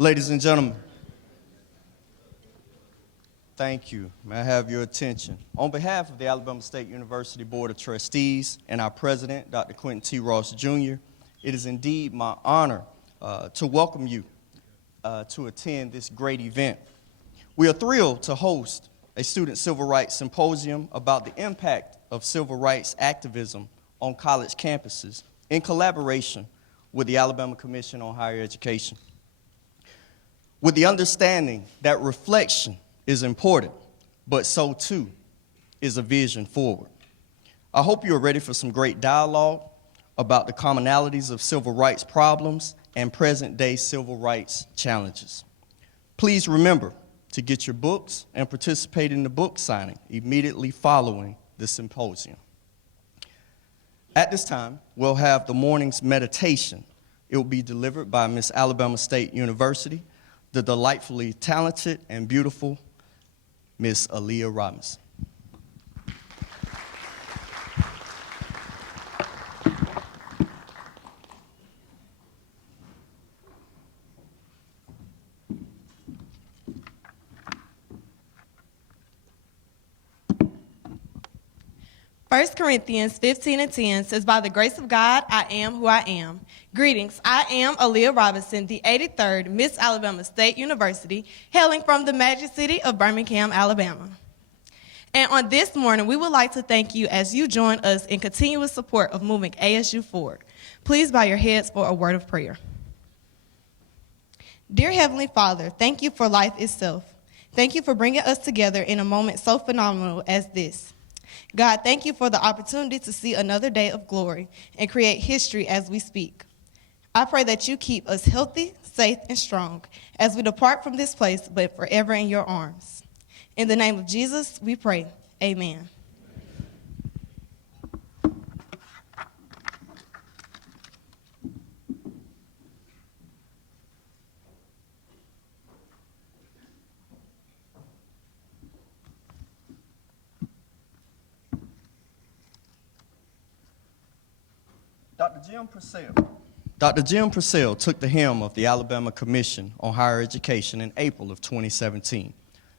Ladies and gentlemen, thank you. May I have your attention? On behalf of the Alabama State University Board of Trustees and our president, Dr. Quentin T. Ross, Jr., it is indeed my honor to welcome you to attend this great event. We are thrilled to host a student civil rights symposium about the impact of civil rights activism on college campuses in collaboration with the Alabama Commission on Higher Education. With the understanding that reflection is important, but so too is a vision forward. I hope you are ready for some great dialogue about the commonalities of civil rights problems and present-day civil rights challenges. Please remember to get your books and participate in the book signing immediately following the symposium. At this time, we'll have the morning's meditation. It will be delivered by Miss Alabama State University, the delightfully talented and beautiful Miss Aaliyah Robinson. First Corinthians 15:10 says, by the grace of God, I am who I am. Greetings, I am Aaliyah Robinson, the 83rd Miss Alabama State University, hailing from the magic city of Birmingham, Alabama. And on this morning, we would like to thank you as you join us in continuous support of moving ASU forward. Please bow your heads for a word of prayer. Dear Heavenly Father, thank you for life itself. Thank you for bringing us together in a moment so phenomenal as this. God, thank you for the opportunity to see another day of glory and create history as we speak. I pray that you keep us healthy, safe, and strong as we depart from this place, but forever in your arms. In the name of Jesus, we pray. Amen. Dr. Jim Purcell took the helm of the Alabama Commission on Higher Education in April of 2017,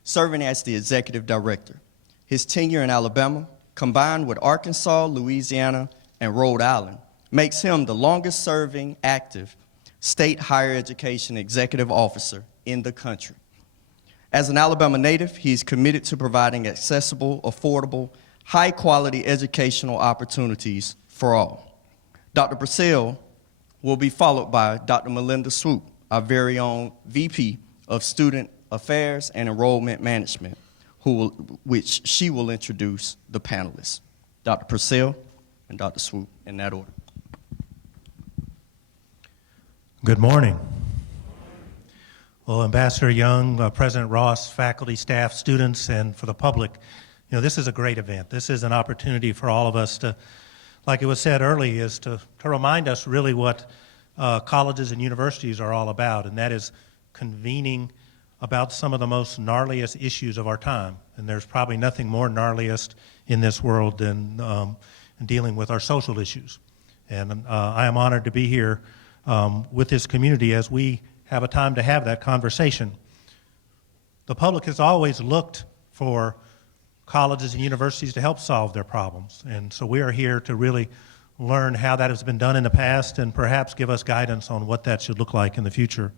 serving as the executive director. His tenure in Alabama, combined with Arkansas, Louisiana, and Rhode Island, makes him the longest-serving active state higher education executive officer in the country. As an Alabama native, he is committed to providing accessible, affordable, high-quality educational opportunities for all. Dr. Purcell will be followed by Dr. Melinda Swoop, our very own VP of Student Affairs and Enrollment Management, which she will introduce the panelists. Dr. Purcell and Dr. Swoop, in that order. Good morning. Well, Ambassador Young, President Ross, faculty, staff, students, and for the public, this is a great event. This is an opportunity for all of us to, like it was said early, is to remind us really what colleges and universities are all about, and that is convening about some of the most gnarliest issues of our time. And there's probably nothing more gnarliest in this world than dealing with our social issues. And I am honored to be here with this community as we have a time to have that conversation. The public has always looked for colleges and universities to help solve their problems. And so we are here to really learn how that has been done in the past and perhaps give us guidance on what that should look like in the future.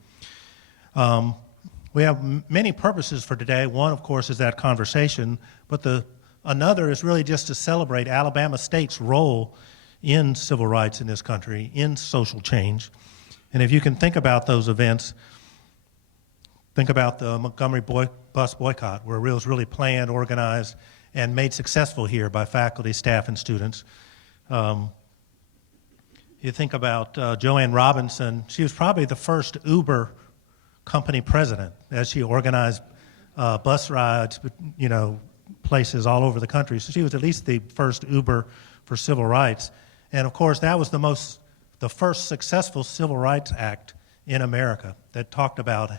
We have many purposes for today. One, of course, is that conversation, but another is really just to celebrate Alabama State's role in civil rights in this country, in social change. And if you can think about those events, think about the Montgomery bus boycott, where it was really planned, organized, and made successful here by faculty, staff, and students. You think about Joanne Robinson. She was probably the first Uber company president as she organized bus rides, places all over the country. So she was at least the first Uber for civil rights. And of course, that was the first successful civil rights act in America that talked about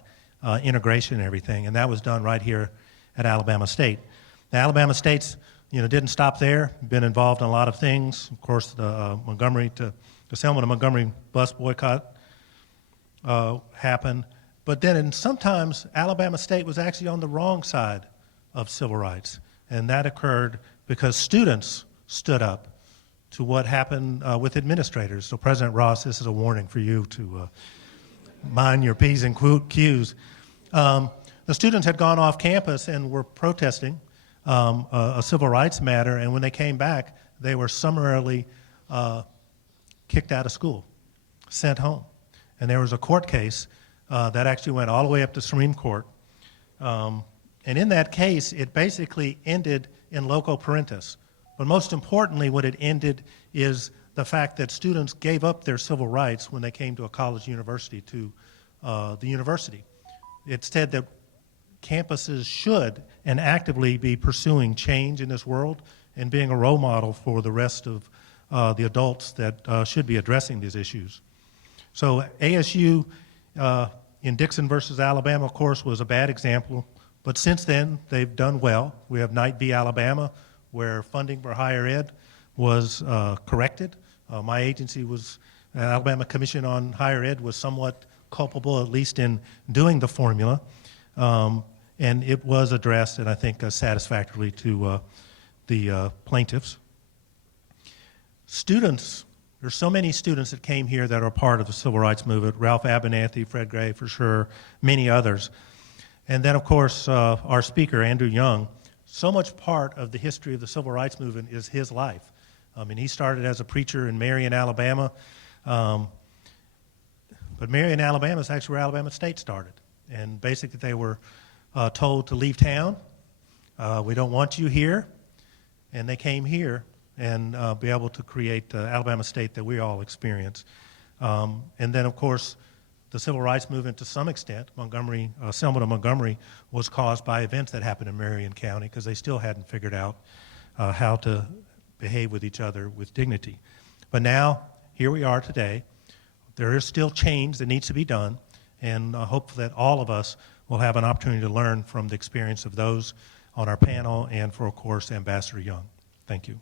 integration and everything, and that was done right here at Alabama State. Now, Alabama State's, didn't stop there. Been involved in a lot of things. Of course, the Selma to Montgomery bus boycott happened. But then sometimes Alabama State was actually on the wrong side of civil rights. And that occurred because students stood up to what happened with administrators. So President Ross, this is a warning for you to mind your P's and Q's. The students had gone off campus and were protesting a civil rights matter, and when they came back, they were summarily kicked out of school, sent home. And there was a court case that actually went all the way up to Supreme Court. And in that case, it basically ended in loco parentis. But most importantly, what it ended is the fact that students gave up their civil rights when they came to a college university to the university. It said that campuses should and actively be pursuing change in this world and being a role model for the rest of the adults that should be addressing these issues. So ASU in Dixon versus Alabama, of course, was a bad example, but since then they've done well. We have Knight v. Alabama, where funding for higher ed was corrected. My agency was, Alabama Commission on Higher Ed, was somewhat culpable, at least in doing the formula, and it was addressed, and I think satisfactorily to the plaintiffs. Students, there's so many students that came here that are part of the civil rights movement, Ralph Abernathy, Fred Gray for sure, many others. And then, of course, our speaker, Andrew Young. So much part of the history of the civil rights movement is his life. I mean, he started as a preacher in Marion, Alabama, but Marion, Alabama is actually where Alabama State started. And basically they were told to leave town. We don't want you here. And they came here and be able to create the Alabama State that we all experience. And then, of course, the civil rights movement, to some extent, Selma to Montgomery, was caused by events that happened in Marion County because they still hadn't figured out how to behave with each other with dignity. But now, here we are today. There is still change that needs to be done, and hope that all of us will have an opportunity to learn from the experience of those on our panel and, for, of course, Ambassador Young. Thank you.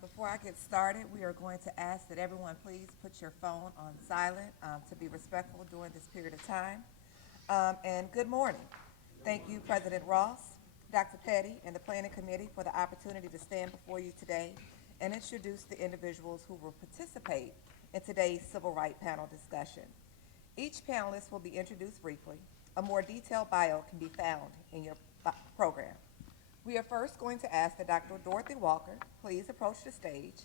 Before I get started, we are going to ask that everyone please put your phone on silent to be respectful during this period of time. And good morning. Thank you, President Ross, Dr. Petty, and the Planning Committee for the opportunity to stand before you today and introduce the individuals who will participate in today's Civil Rights Panel discussion. Each panelist will be introduced briefly. A more detailed bio can be found in your program. We are first going to ask that Dr. Dorothy Walker please approach the stage.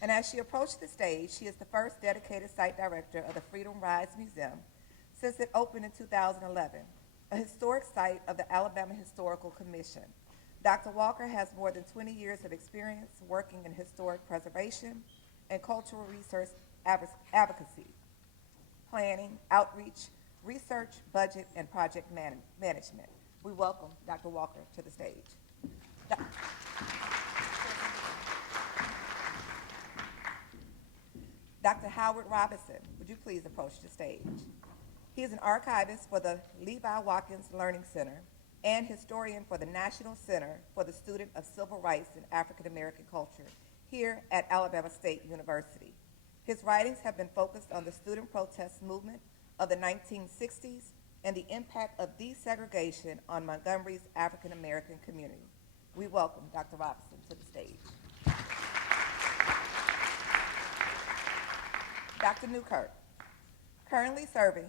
And as she approached the stage, she is the first dedicated site director of the Freedom Rides Museum since it opened in 2011, a historic site of the Alabama Historical Commission. Dr. Walker has more than 20 years of experience working in historic preservation and cultural research advocacy, planning, outreach, research, budget, and project management. We welcome Dr. Walker to the stage. Dr. Howard Robinson, would you please approach the stage? He is an archivist for the Levi Watkins Learning Center and historian for the National Center for the Student of Civil Rights and African American Culture here at Alabama State University. His writings have been focused on the student protest movement of the 1960s and the impact of desegregation on Montgomery's African American community. We welcome Dr. Robinson to the stage. Dr. Newkirk, currently serving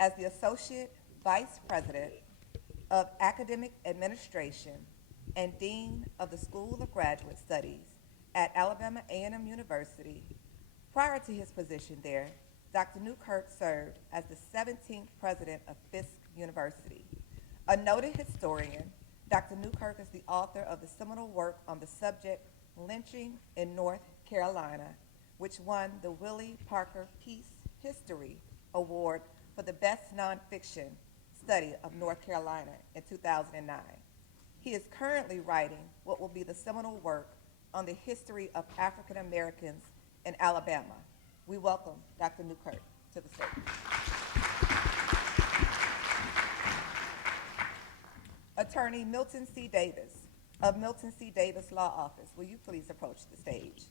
as the Associate Vice President of Academic Administration and Dean of the School of Graduate Studies at Alabama A&M University. Prior to his position there, Dr. Newkirk served as the 17th president of Fisk University. A noted historian, Dr. Newkirk is the author of the seminal work on the subject, Lynching in North Carolina, which won the Willie Parker Peace History Award for the best nonfiction study of North Carolina in 2009. He is currently writing what will be the seminal work on the history of African Americans in Alabama. We welcome Dr. Newkirk to the stage. Attorney Milton C. Davis of Milton C. Davis Law Office. Will you please approach the stage?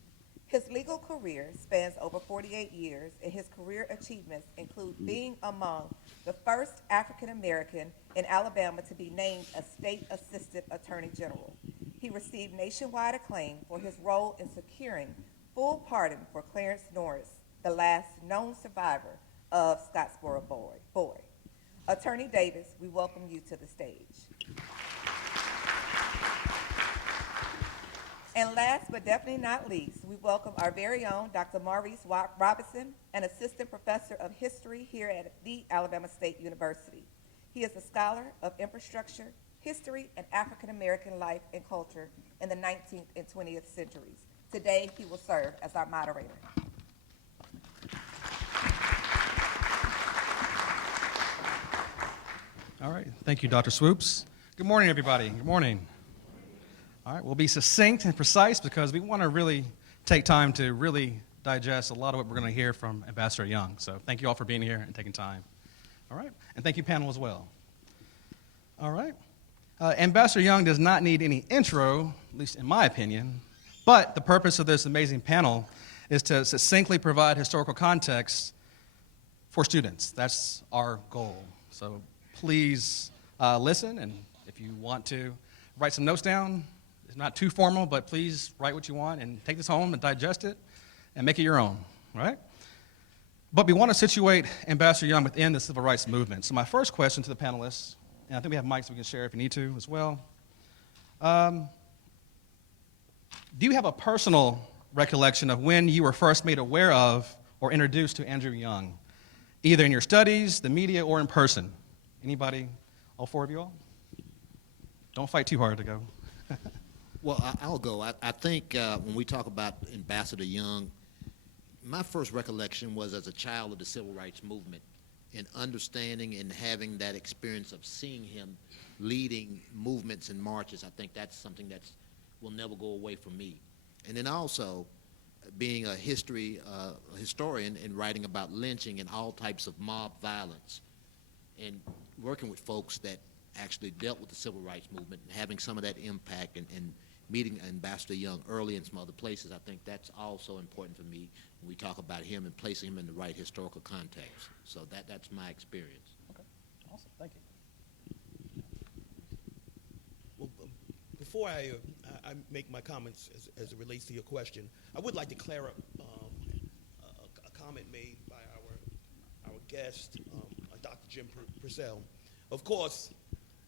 His legal career spans over 48 years, and his career achievements include being among the first African American in Alabama to be named a state assistant attorney general. He received nationwide acclaim for his role in securing full pardon for Clarence Norris, the last known survivor of Scottsboro Boy. Attorney Davis, we welcome you to the stage. And last but definitely not least, we welcome our very own Dr. Maurice Robinson, an assistant professor of history here at the Alabama State University. He is a scholar of infrastructure, history, and African American life and culture in the 19th and 20th centuries. Today, he will serve as our moderator. All right, thank you, Dr. Swoops. Good morning, everybody. Good morning. All right, we'll be succinct and precise because we want to really take time to really digest a lot of what we're going to hear from Ambassador Young. So thank you all for being here and taking time. All right, and thank you, panel, as well. All right. Ambassador Young does not need any intro, at least in my opinion, but the purpose of this amazing panel is to succinctly provide historical context for students. That's our goal. So please listen, and if you want to write some notes down, it's not too formal, but please write what you want and take this home and digest it and make it your own, right? But we want to situate Ambassador Young within the civil rights movement. So my first question to the panelists, and I think we have mics we can share if you need to as well. Do you have a personal recollection of when you were first made aware of or introduced to Andrew Young, either in your studies, the media, or in person? Anybody? All four of you all? Don't fight too hard to go. Well, I'll go. I think when we talk about Ambassador Young, my first recollection was as a child of the civil rights movement and understanding and having that experience of seeing him leading movements and marches. I think that's something that will never go away from me. And then also being a historian and writing about lynching and all types of mob violence and working with folks that actually dealt with the civil rights movement and having some of that impact and meeting Ambassador Young early in some other places, I think that's also important for me when we talk about him and placing him in the right historical context. So that's my experience. Okay, awesome, thank you. Well, before I make my comments as it relates to your question, I would like to clear up a comment made by our guest, Dr. Jim Purcell. Of course,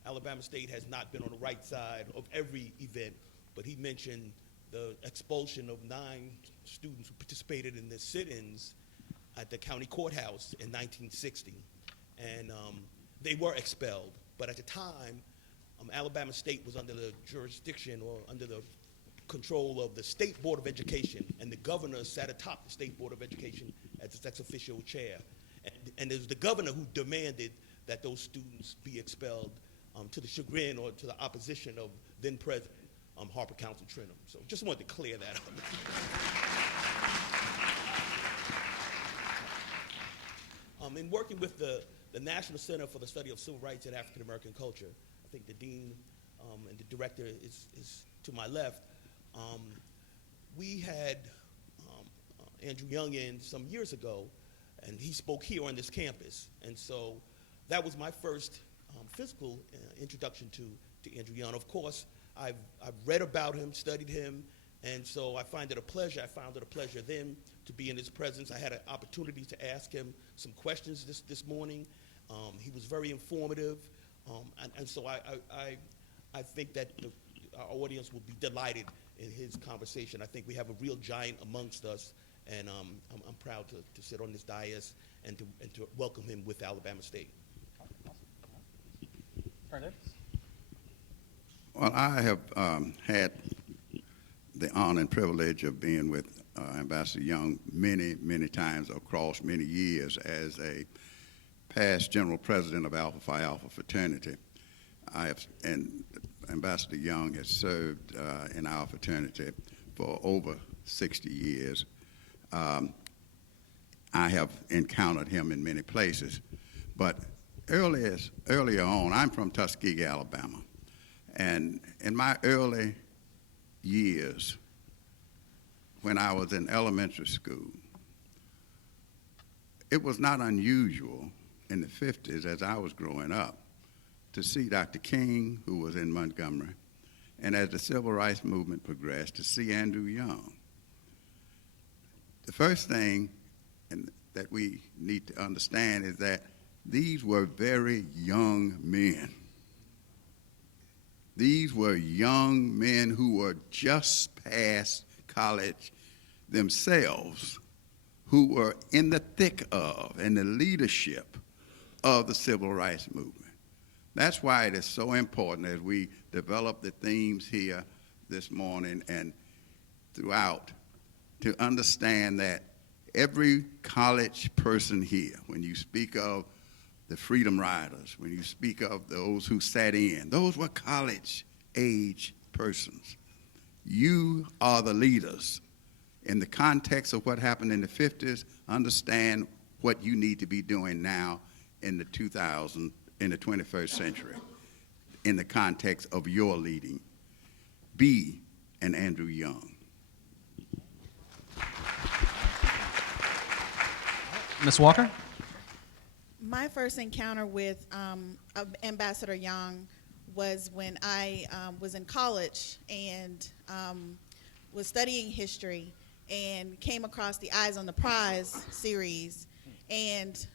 Alabama State has not been on the right side of every event, but he mentioned the expulsion of 9 students who participated in the sit-ins at the county courthouse in 1960. And they were expelled, but at the time, Alabama State was under the jurisdiction or under the control of the State Board of Education, and the governor sat atop the State Board of Education as its ex-officio chair. And it was the governor who demanded that those students be expelled to the chagrin or to the opposition of then-President Harper Council Trenholm. So just wanted to clear that up. In working with the National Center for the Study of Civil Rights and African American Culture, I think the dean and the director is to my left, we had Andrew Young in some years ago, and he spoke here on this campus. And so that was my first physical introduction to Andrew Young. Of course, I've read about him, studied him, and so I found it a pleasure then to be in his presence. I had an opportunity to ask him some questions this morning. He was very informative, and so I think that our audience will be delighted in his conversation. I think we have a real giant amongst us, and I'm proud to sit on this dais and to welcome him with Alabama State. Well, I have had the honor and privilege of being with Ambassador Young many, many times across many years as a past general president of Alpha Phi Alpha fraternity. And Ambassador Young has served in our fraternity for over 60 years. I have encountered him in many places, but earlier on, I'm from Tuskegee, Alabama, And in my early years, when I was in elementary school, it was not unusual in the 50s as I was growing up to see Dr. King, who was in Montgomery, and as the civil rights movement progressed, to see Andrew Young. The first thing that we need to understand is that these were very young men. These were young men who were just past college themselves, who were in the thick of and the leadership of the civil rights movement. That's why it is so important as we develop the themes here this morning and throughout to understand that every college person here, when you speak of the Freedom Riders, when you speak of those who sat in, those were college-age persons. You are the leaders. In the context of what happened in the 50s, understand what you need to be doing now in the 21st century, in the context of your leading. Be an Andrew Young. Ms. Walker? My first encounter with Ambassador Young was when I was in college and was studying history and came across the Eyes on the Prize series, and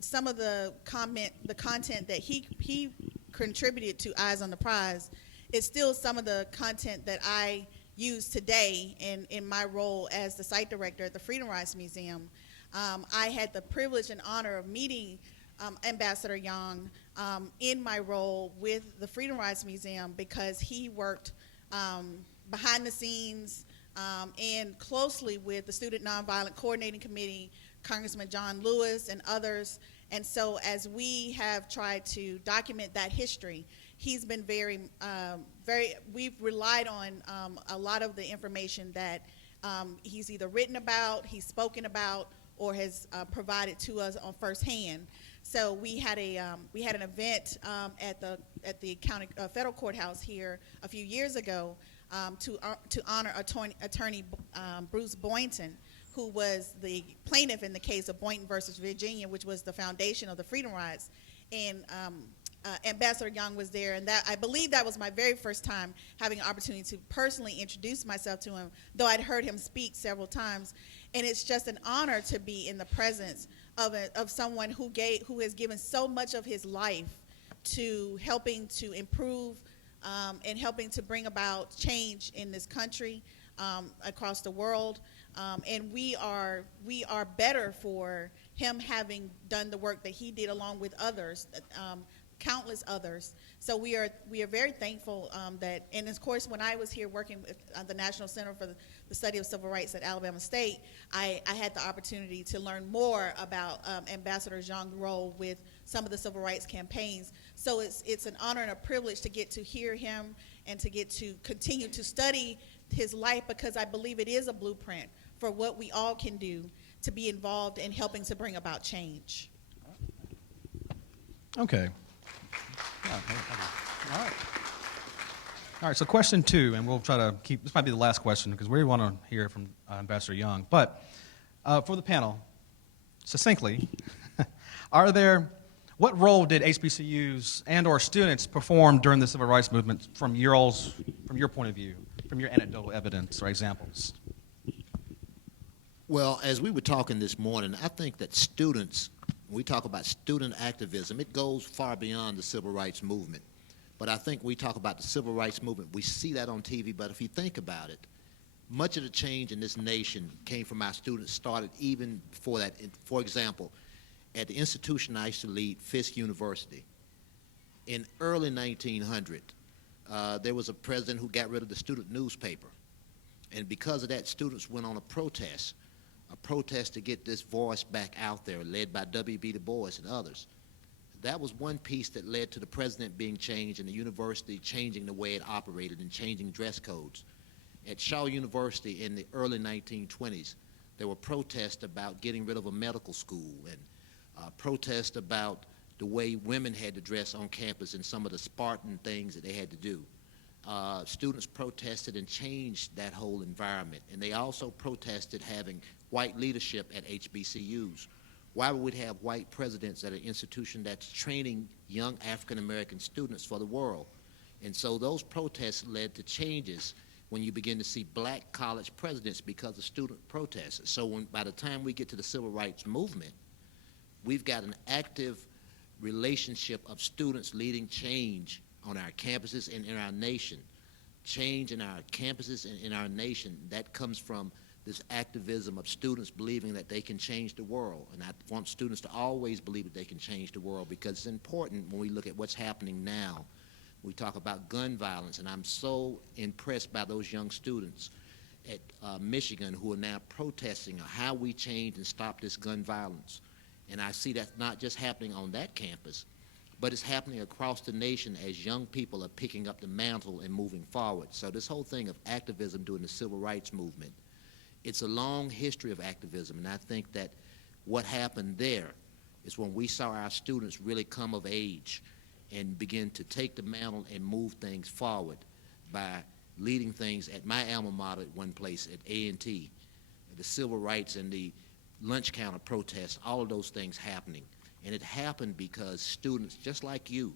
some of the content that he contributed to Eyes on the Prize is still some of the content that I use today in my role as the site director at the Freedom Rides Museum. I had the privilege and honor of meeting Ambassador Young in my role with the Freedom Rides Museum because he worked behind the scenes and closely with the Student Nonviolent Coordinating Committee, Congressman John Lewis and others. And so as we have tried to document that history, he's been we've relied on a lot of the information that he's either written about, he's spoken about, or has provided to us on firsthand. So we had an event at the county federal courthouse here a few years ago to honor attorney Bruce Boynton, who was the plaintiff in the case of Boynton versus Virginia, which was the foundation of the Freedom Rides. And Ambassador Young was there, and I believe that was my very first time having an opportunity to personally introduce myself to him, though I'd heard him speak several times. And it's just an honor to be in the presence of someone who has given so much of his life to helping to improve and helping to bring about change in this country, across the world. And we are better for him having done the work that he did along with others, countless others. So we are very thankful that, and of course, when I was here working with the National Center for the Study of Civil Rights at Alabama State, I had the opportunity to learn more about Ambassador Young's role with some of the civil rights campaigns. So it's an honor and a privilege to get to hear him and to get to continue to study his life, because I believe it is a blueprint for what we all can do to be involved in helping to bring about change. Okay. All right, so question 2, and we'll try to keep, this might be the last question because we want to hear from Ambassador Young. But for the panel, succinctly, what role did HBCUs and or students perform during the civil rights movement from your point of view, from your anecdotal evidence or examples? Well, as we were talking this morning, I think that students, when we talk about student activism, it goes far beyond the civil rights movement. But I think we talk about the civil rights movement, we see that on TV, but if you think about it, much of the change in this nation came from our students, started even before that. For example, at the institution I used to lead, Fisk University, in early 1900, there was a president who got rid of the student newspaper. And because of that, students went on a protest to get this voice back out there, led by W.B. Du Bois and others. That was one piece that led to the president being changed and the university changing the way it operated and changing dress codes. At Shaw University in the early 1920s, there were protests about getting rid of a medical school and protests about the way women had to dress on campus and some of the Spartan things that they had to do. Students protested and changed that whole environment, and they also protested having white leadership at HBCUs. Why would we have white presidents at an institution that's training young African American students for the world? And so those protests led to changes when you begin to see black college presidents because of student protests. So by the time we get to the civil rights movement, we've got an active relationship of students leading change on our campuses and in our nation. Change in our campuses and in our nation, that comes from this activism of students believing that they can change the world. And I want students to always believe that they can change the world, because it's important when we look at what's happening now. We talk about gun violence, and I'm so impressed by those young students at Michigan who are now protesting how we change and stop this gun violence. And I see that not just happening on that campus, but it's happening across the nation as young people are picking up the mantle and moving forward. So this whole thing of activism during the civil rights movement, it's a long history of activism, and I think that what happened there is when we saw our students really come of age and begin to take the mantle and move things forward by leading things at my alma mater at one place at A&T, the civil rights and the lunch counter protests, all of those things happening. And it happened because students, just like you,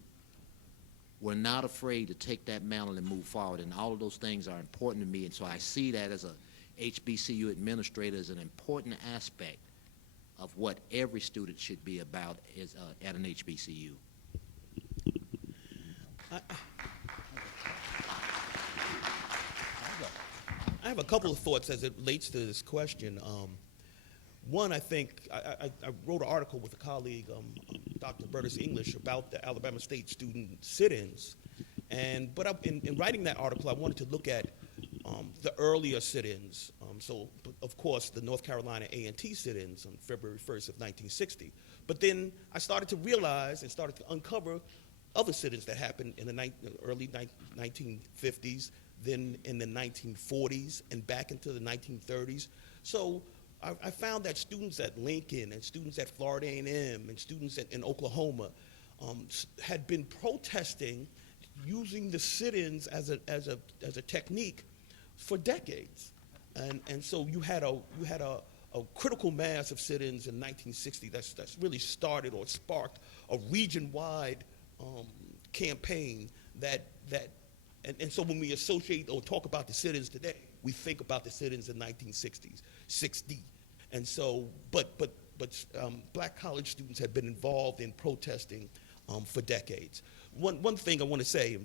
were not afraid to take that mantle and move forward, and all of those things are important to me, and so I see that as a HBCU administrator as an important aspect of what every student should be about is, at an HBCU. I have a couple of thoughts as it relates to this question. One, I think I wrote an article with a colleague, Dr. Burtis English, about the Alabama State student sit-ins. But in writing that article, I wanted to look at the earlier sit-ins. So, of course, the North Carolina A&T sit-ins on February 1st of 1960. But then I started to realize and started to uncover other sit-ins that happened in the early 1950s, then in the 1940s, and back into the 1930s. So I found that students at Lincoln and students at Florida A&M and students in Oklahoma had been protesting using the sit-ins as a technique for decades. And so you had a critical mass of sit-ins in 1960 that's really started or sparked a region-wide campaign and so when we associate or talk about the sit-ins today, we think about the sit-ins in 1960s, 6D. And so, but black college students had been involved in protesting for decades. One thing I want to say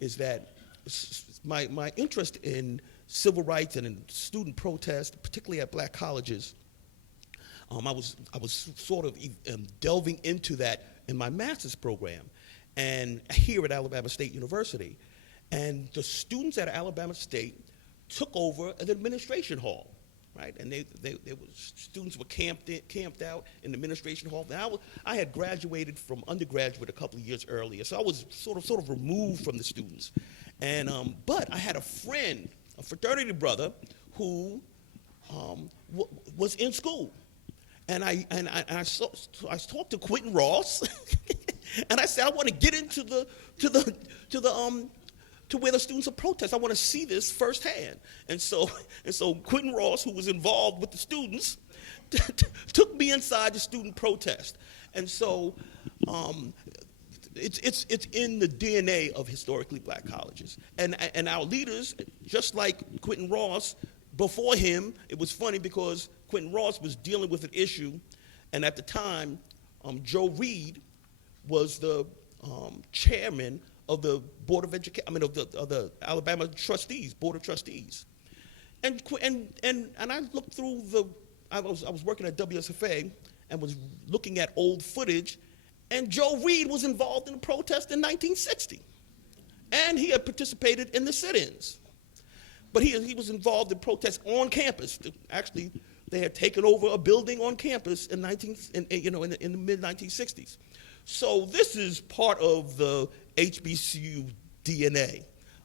is that my interest in civil rights and in student protest, particularly at black colleges, I was sort of delving into that in my master's program, and here at Alabama State University. And the students at Alabama State took over an administration hall, right? And students were camped out in the administration hall. And I had graduated from undergraduate a couple of years earlier, so I was sort of removed from the students. And but I had a friend, a fraternity brother, who was in school. And I talked to Quentin Ross, and I said, I want to get into to where the students are protesting. I want to see this firsthand. And so Quentin Ross, who was involved with the students, took me inside the student protest. And so it's in the DNA of historically black colleges. And our leaders, just like Quentin Ross, before him, it was funny because Quentin Ross was dealing with an issue, and at the time, Joe Reed was the chairman of the Board of Education. Of the Alabama Trustees, Board of Trustees, and I looked through I was working at WSFA and was looking at old footage, and Joe Reed was involved in a protest in 1960, and he had participated in the sit-ins. But he was involved in protests on campus. Actually, they had taken over a building on campus in the mid-1960s. So this is part of the HBCU DNA,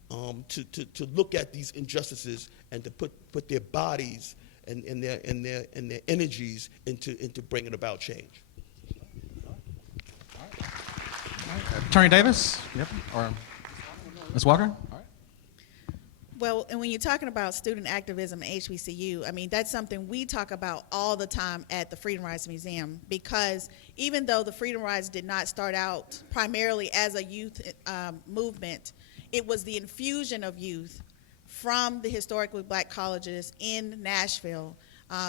to look at these injustices and to put their bodies and their energies into bringing about change. Attorney Davis? Yep. Or Ms. Walker? All right. Well, and when you're talking about student activism at HBCU, I mean, that's something we talk about all the time at the Freedom Rides Museum, because even though the Freedom Rides did not start out primarily as a youth movement, it was the infusion of youth from the historically black colleges in Nashville.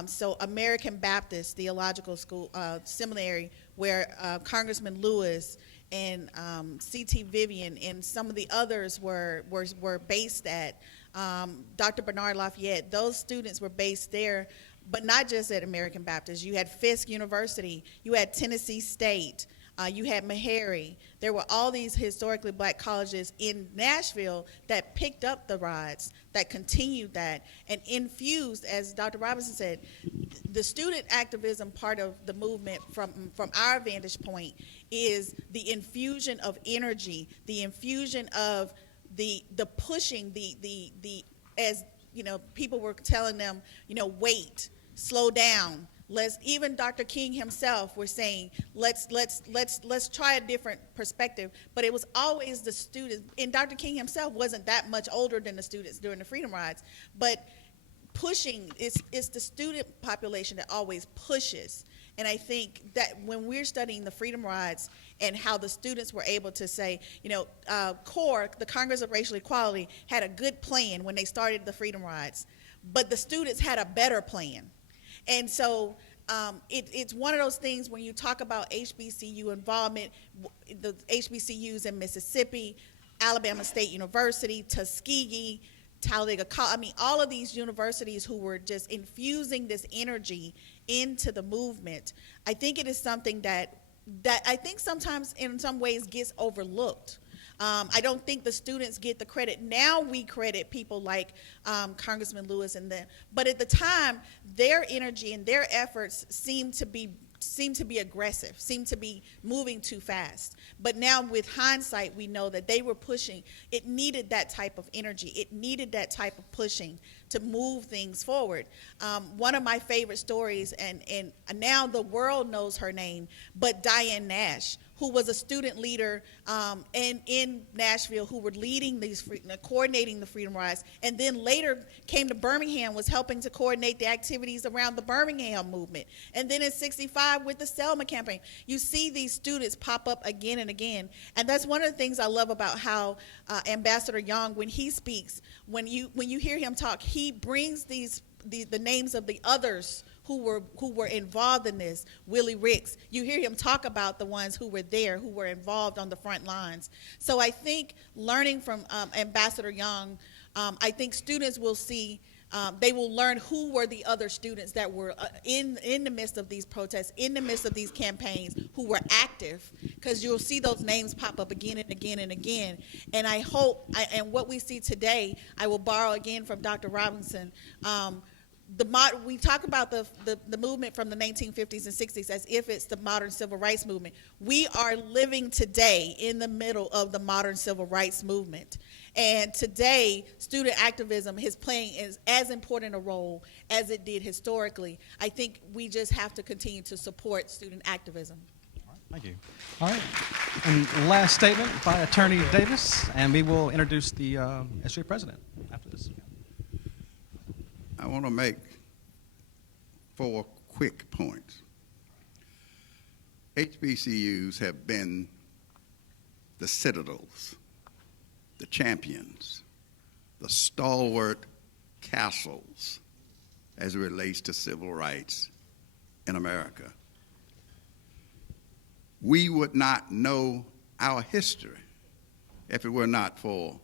So American Baptist Theological School Seminary, where Congressman Lewis and C.T. Vivian and some of the others were based at, Dr. Bernard Lafayette, those students were based there, but not just at American Baptist. You had Fisk University, you had Tennessee State, you had Meharry. There were all these historically black colleges in Nashville that picked up the rides, that continued that, and infused, as Dr. Robinson said, the student activism part of the movement from our vantage point is the infusion of energy, the infusion of the pushing, the as you know, people were telling them, you know, wait, slow down. Even Dr. King himself was saying, let's try a different perspective. But it was always the students, and Dr. King himself wasn't that much older than the students during the Freedom Rides, but pushing, it's the student population that always pushes. And I think that when we're studying the Freedom Rides and how the students were able to say, you know, CORE, the Congress of Racial Equality, had a good plan when they started the Freedom Rides, but the students had a better plan. And so it's one of those things when you talk about HBCU involvement, the HBCUs in Mississippi, Alabama State University, Tuskegee, Talladega College, I mean, all of these universities who were just infusing this energy into the movement. I think it is something that I think sometimes in some ways gets overlooked. I don't think the students get the credit. Now we credit people like Congressman Lewis and them, but at the time, their energy and their efforts seemed to be aggressive, seemed to be moving too fast. But now with hindsight, we know that they were pushing. It needed that type of energy. It needed that type of pushing to move things forward. One of my favorite stories, and now the world knows her name, but Diane Nash, who was a student leader in Nashville, who were leading these, coordinating the Freedom Rides, and then later came to Birmingham, was helping to coordinate the activities around the Birmingham movement. And then in '65 with the Selma campaign. You see these students pop up again and again. And that's one of the things I love about how Ambassador Young, when he speaks, when you hear him talk, he brings the names of the others who were involved in this. Willie Ricks, you hear him talk about the ones who were there, who were involved on the front lines. So I think learning from Ambassador Young, I think students will see, they will learn who were the other students that were in the midst of these protests, in the midst of these campaigns, who were active, because you'll see those names pop up again and again and again. And I hope, and what we see today, I will borrow again from Dr. Robinson, we talk about the movement from the 1950s and 60s as if it's the modern civil rights movement. We are living today in the middle of the modern civil rights movement. And today, student activism is playing as important a role as it did historically. I think we just have to continue to support student activism. All right, thank you. All right, and last statement by Attorney Davis, and we will introduce the SJ President after this. I want to make 4 quick points. HBCUs have been the citadels, the champions, the stalwart castles as it relates to civil rights in America. We would not know our history if it were not for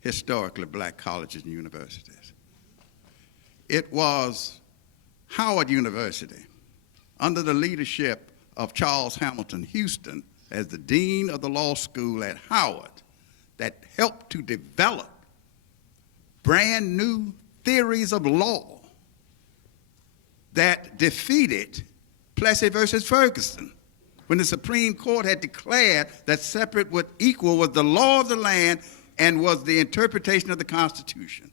historically black colleges and universities. It was Howard University, under the leadership of Charles Hamilton Houston as the dean of the law school at Howard, that helped to develop brand new theories of law that defeated Plessy versus Ferguson, when the Supreme Court had declared that separate but equal was the law of the land and was the interpretation of the Constitution.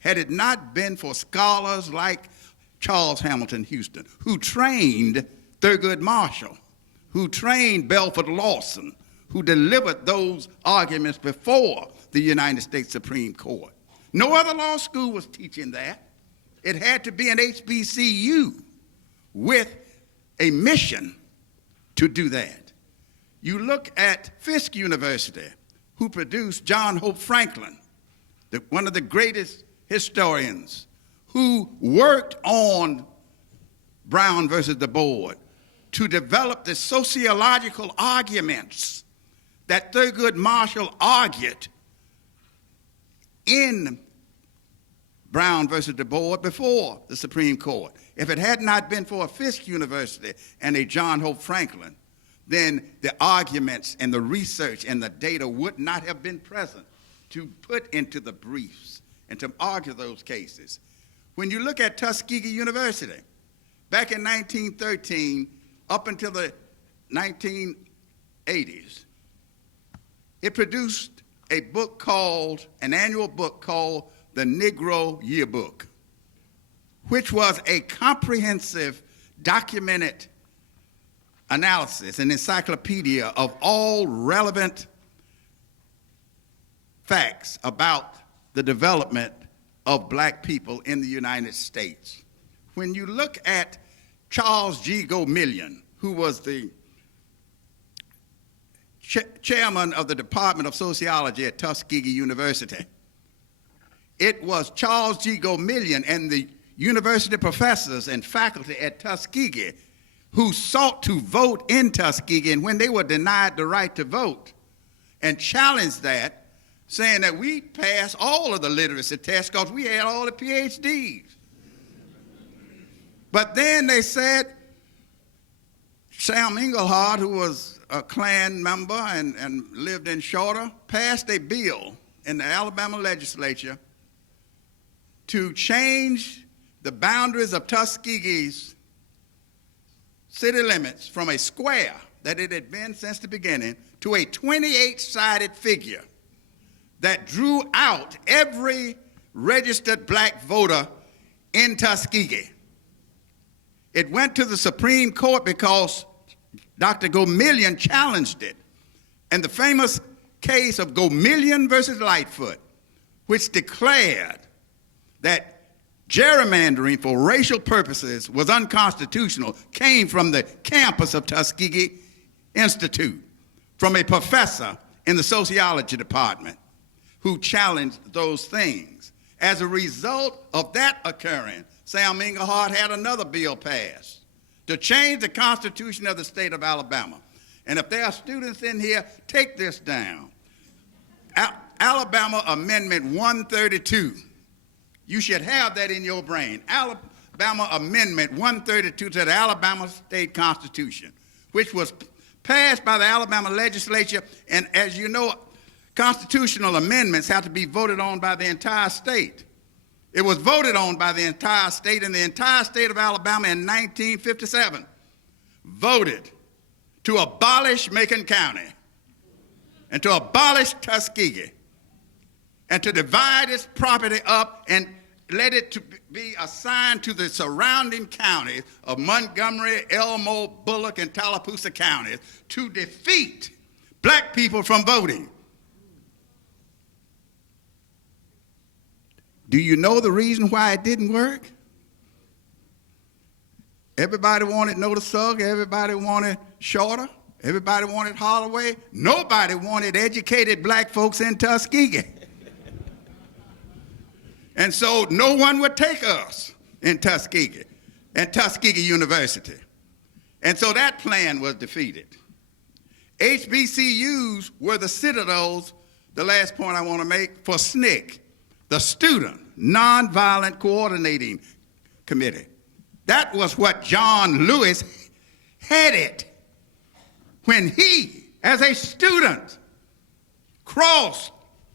Had it not been for scholars like Charles Hamilton Houston, who trained Thurgood Marshall, who trained Belford Lawson, who delivered those arguments before the United States Supreme Court. No other law school was teaching that. It had to be an HBCU with a mission to do that. You look at Fisk University, who produced John Hope Franklin, one of the greatest historians, who worked on Brown versus the board to develop the sociological arguments that Thurgood Marshall argued in Brown versus the board before the Supreme Court. If it had not been for a Fisk University and a John Hope Franklin, then the arguments and the research and the data would not have been present to put into the briefs and to argue those cases. When you look at Tuskegee University, back in 1913 up until the 1980s, it produced an annual book called the Negro Yearbook, which was a comprehensive documented analysis, an encyclopedia of all relevant facts about the development of black people in the United States. When you look at Charles G. Gomillion, who was the chairman of the Department of Sociology at Tuskegee University, it was Charles G. Gomillion and the university professors and faculty at Tuskegee who sought to vote in Tuskegee, and when they were denied the right to vote, and challenged that, saying that we passed all of the literacy tests because we had all the PhDs. But then they said, Sam Engelhardt, who was a Klan member and lived in Shorter, passed a bill in the Alabama legislature to change the boundaries of Tuskegee's city limits from a square that it had been since the beginning to a 28-sided figure that drew out every registered black voter in Tuskegee. It went to the Supreme Court because Dr. Gomillion challenged it. And the famous case of Gomillion versus Lightfoot, which declared that gerrymandering for racial purposes was unconstitutional, came from the campus of Tuskegee Institute, from a professor in the sociology department who challenged those things. As a result of that occurring, Sam Engelhardt had another bill passed to change the Constitution of the state of Alabama. And if there are students in here, take this down. Alabama Amendment 132. You should have that in your brain. Alabama Amendment 132 to the Alabama State Constitution, which was passed by the Alabama legislature. And as you know, constitutional amendments have to be voted on by the entire state. It was voted on by the entire state, and the entire state of Alabama in 1957 voted to abolish Macon County and to abolish Tuskegee and to divide its property up and let it to be assigned to the surrounding counties of Montgomery, Elmo, Bullock, and Tallapoosa counties to defeat black people from voting. Do you know the reason why it didn't work? Everybody wanted Notasulga, everybody wanted Shorter, everybody wanted Holloway. Nobody wanted educated black folks in Tuskegee. And so no one would take us in Tuskegee and Tuskegee University. And so that plan was defeated. HBCUs were the citadels, the last point I want to make, for SNCC, the Student Nonviolent Coordinating Committee. That was what John Lewis headed when he, as a student, crossed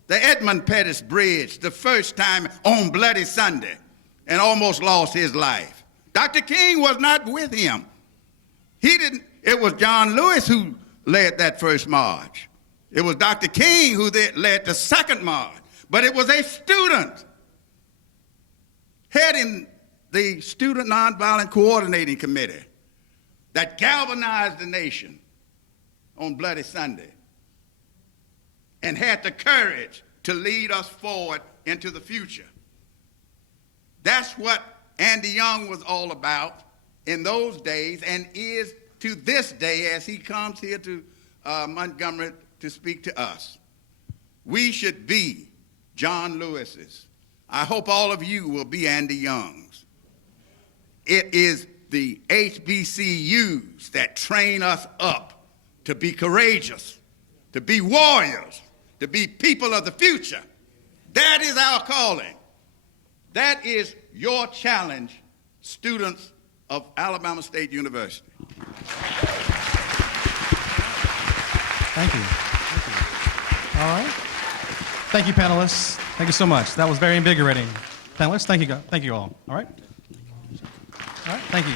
the Edmund Pettus Bridge the first time on Bloody Sunday and almost lost his life. Dr. King was not with him. It was John Lewis who led that first march. It was Dr. King who led the second march. But it was a student heading the Student Nonviolent Coordinating Committee that galvanized the nation on Bloody Sunday and had the courage to lead us forward into the future. That's what Andy Young was all about in those days and is to this day as he comes here to Montgomery to speak to us. We should be John Lewis's. I hope all of you will be Andy Young's. It is the HBCUs that train us up to be courageous, to be warriors, to be people of the future. That is our calling. That is your challenge, students of Alabama State University. Thank you. Thank you. All right. Thank you, panelists. Thank you so much. That was very invigorating. Panelists, thank you. Thank you all. All right. All right. Thank you.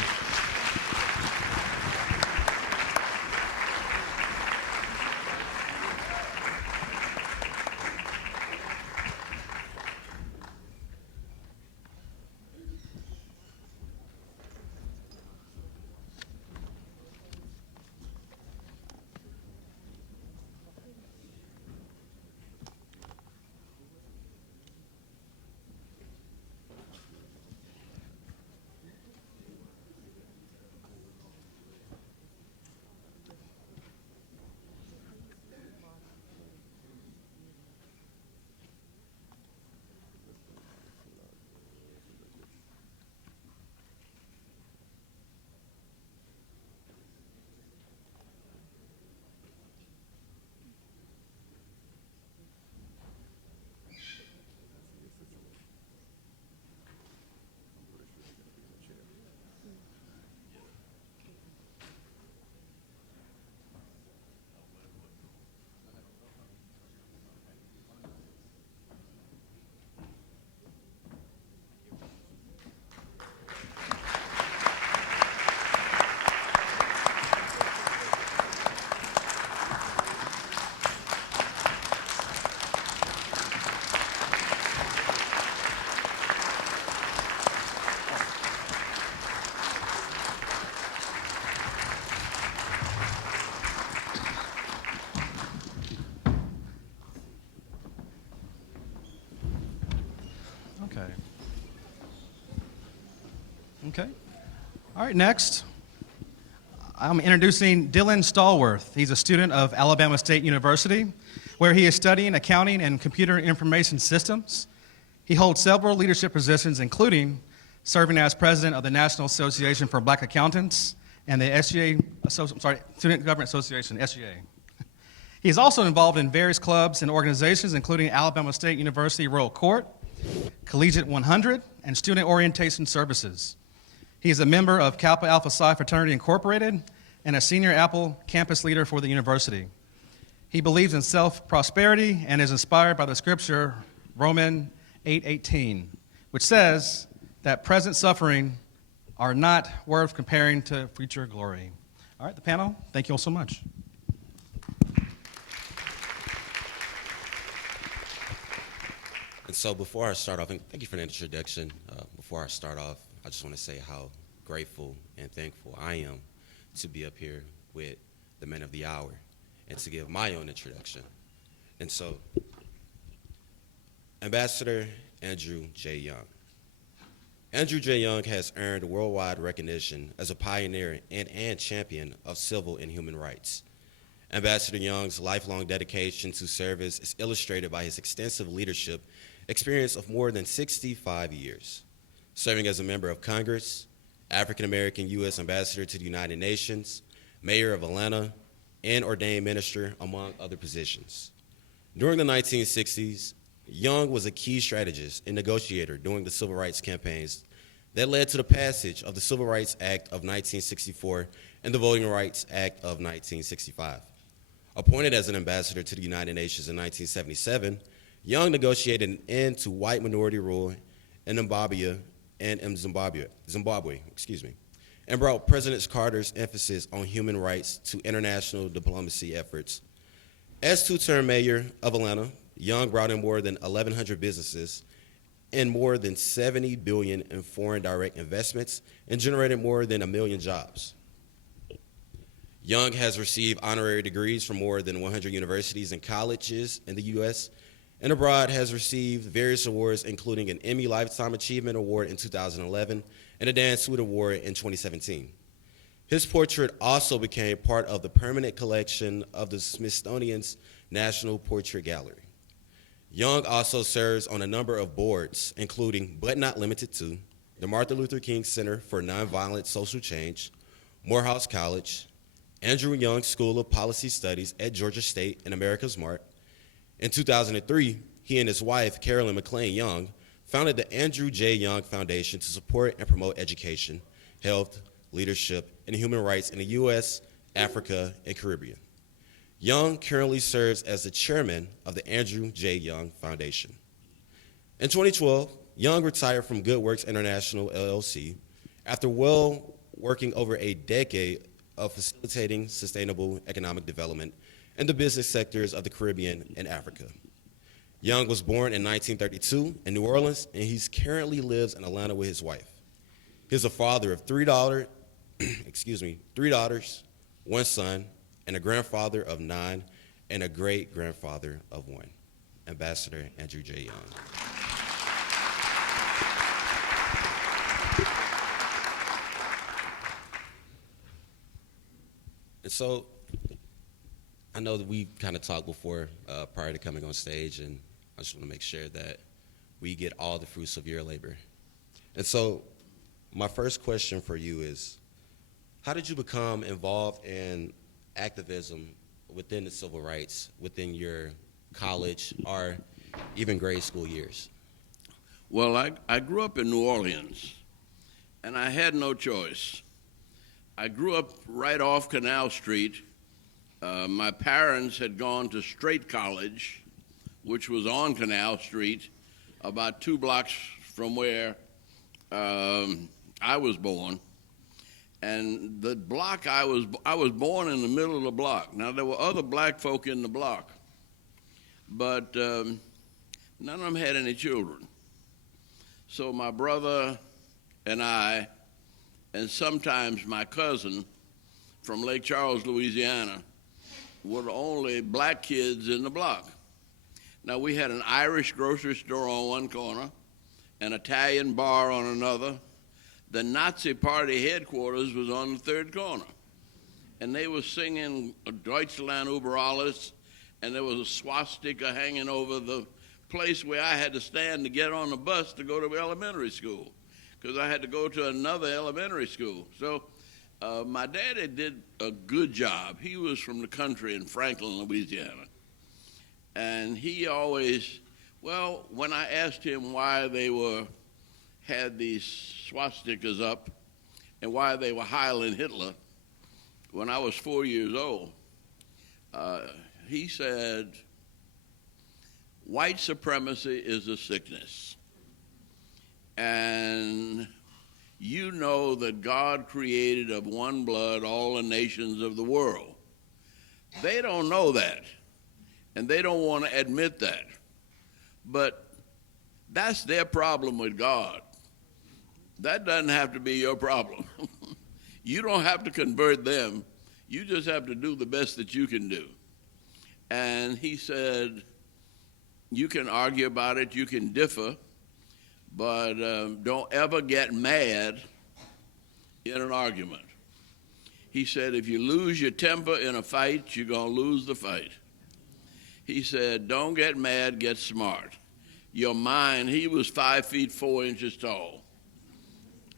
Okay. All right, next, I'm introducing Dylan Stallworth. He's a student of Alabama State University, where he is studying accounting and computer information systems. He holds several leadership positions, including serving as president of the National Association for Black Accountants and the Student Government Association, SGA. He is also involved in various clubs and organizations, including Alabama State University Royal Court, Collegiate 100, and Student Orientation Services. He is a member of Kappa Alpha Psi Fraternity Incorporated and a senior Apple campus leader for the university. He believes in self-prosperity and is inspired by the scripture Romans 8:18, which says that present suffering are not worth comparing to future glory. All right, the panel, thank you all so much. And so before I start off, and thank you for the introduction. Before I start off, I just want to say how grateful and thankful I am to be up here with the men of the hour and to give my own introduction. And so, Ambassador Andrew J. Young. Andrew J. Young has earned worldwide recognition as a pioneer and champion of civil and human rights. Ambassador Young's lifelong dedication to service is illustrated by his extensive leadership experience of more than 65 years, serving as a member of Congress, African-American U.S. Ambassador to the United Nations, Mayor of Atlanta, and ordained minister, among other positions. During the 1960s, Young was a key strategist and negotiator during the civil rights campaigns that led to the passage of the Civil Rights Act of 1964 and the Voting Rights Act of 1965. Appointed as an ambassador to the United Nations in 1977, Young negotiated an end to white minority rule in Zimbabwe, and brought President Carter's emphasis on human rights to international diplomacy efforts. As two-term mayor of Atlanta, Young brought in more than 1,100 businesses and more than $70 billion in foreign direct investments and generated more than 1 million jobs. Young has received honorary degrees from more than 100 universities and colleges in the U.S. and abroad, has received various awards, including an Emmy Lifetime Achievement Award in 2011 and a Dan Sweet Award in 2017. His portrait also became part of the permanent collection of the Smithsonian's National Portrait Gallery. Young also serves on a number of boards, including, but not limited to, the Martin Luther King Center for Nonviolent Social Change, Morehouse College, Andrew Young School of Policy Studies at Georgia State and America's Mart. In 2003, he and his wife, Carolyn McLean Young, founded the Andrew J. Young Foundation to support and promote education, health, leadership, and human rights in the U.S., Africa, and Caribbean. Young currently serves as the chairman of the Andrew J. Young Foundation. In 2012, Young retired from Good Works International, LLC, after working over a decade of facilitating sustainable economic development in the business sectors of the Caribbean and Africa. Young was born in 1932 in New Orleans, and he currently lives in Atlanta with his wife. He's a father of three daughters, one son, and a grandfather of 9, and a great-grandfather of 1. Ambassador Andrew J. Young. And so, I know that we kind of talked before, prior to coming on stage, and I just want to make sure that we get all the fruits of your labor. And so, my first question for you is, how did you become involved in activism within the civil rights, within your college or even grade school years? Well, I grew up in New Orleans, and I had no choice. I grew up right off Canal Street. My parents had gone to Straight College, which was on Canal Street, about 2 blocks from where I was born. And the block I was born in the middle of the block. Now, there were other black folk in the block, but none of them had any children. So my brother and I, and sometimes my cousin from Lake Charles, Louisiana, were the only black kids in the block. Now, we had an Irish grocery store on one corner, an Italian bar on another. The Nazi Party headquarters was on the third corner. And they were singing Deutschland über alles, and there was a swastika hanging over the place where I had to stand to get on the bus to go to elementary school, because I had to go to another elementary school. So my daddy did a good job. He was from the country in Franklin, Louisiana. And he always, well, when I asked him why they had these swastikas up and why they were Heiling Hitler, when I was 4 years old, he said, white supremacy is a sickness. And you know that God created of one blood all the nations of the world. They don't know that, and they don't want to admit that. But that's their problem with God. That doesn't have to be your problem. You don't have to convert them. You just have to do the best that you can do. And he said, you can argue about it, you can differ, but don't ever get mad in an argument. He said, if you lose your temper in a fight, you're going to lose the fight. He said, don't get mad, get smart. Your mind, he was 5 feet 4 inches tall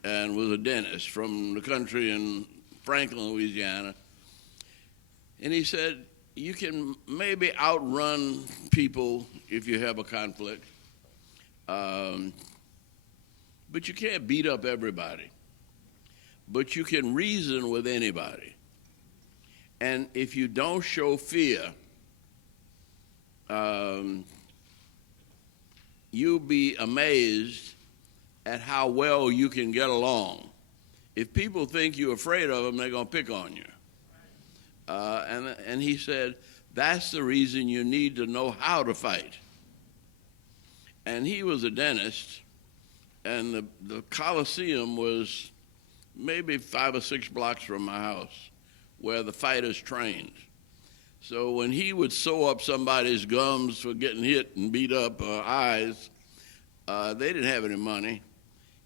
and was a dentist from the country in Franklin, Louisiana. And he said, you can maybe outrun people if you have a conflict, but you can't beat up everybody. But you can reason with anybody. And if you don't show fear, you'll be amazed at how well you can get along. If people think you're afraid of them, they're going to pick on you. And he said, that's the reason you need to know how to fight. And he was a dentist, and the Coliseum was maybe 5 or 6 blocks from my house, where the fighters trained. So when he would sew up somebody's gums for getting hit and beat up eyes, they didn't have any money.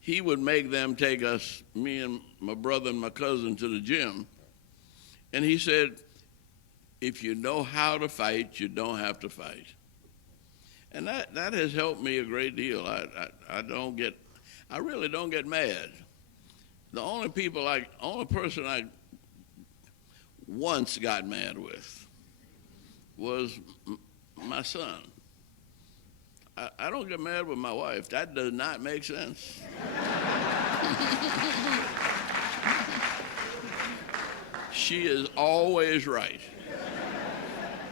He would make them take us, me and my brother and my cousin, to the gym. And he said, if you know how to fight, you don't have to fight. And that has helped me a great deal. I really don't get mad. The only person I once got mad with was my son. I don't get mad with my wife. That does not make sense. She is always right.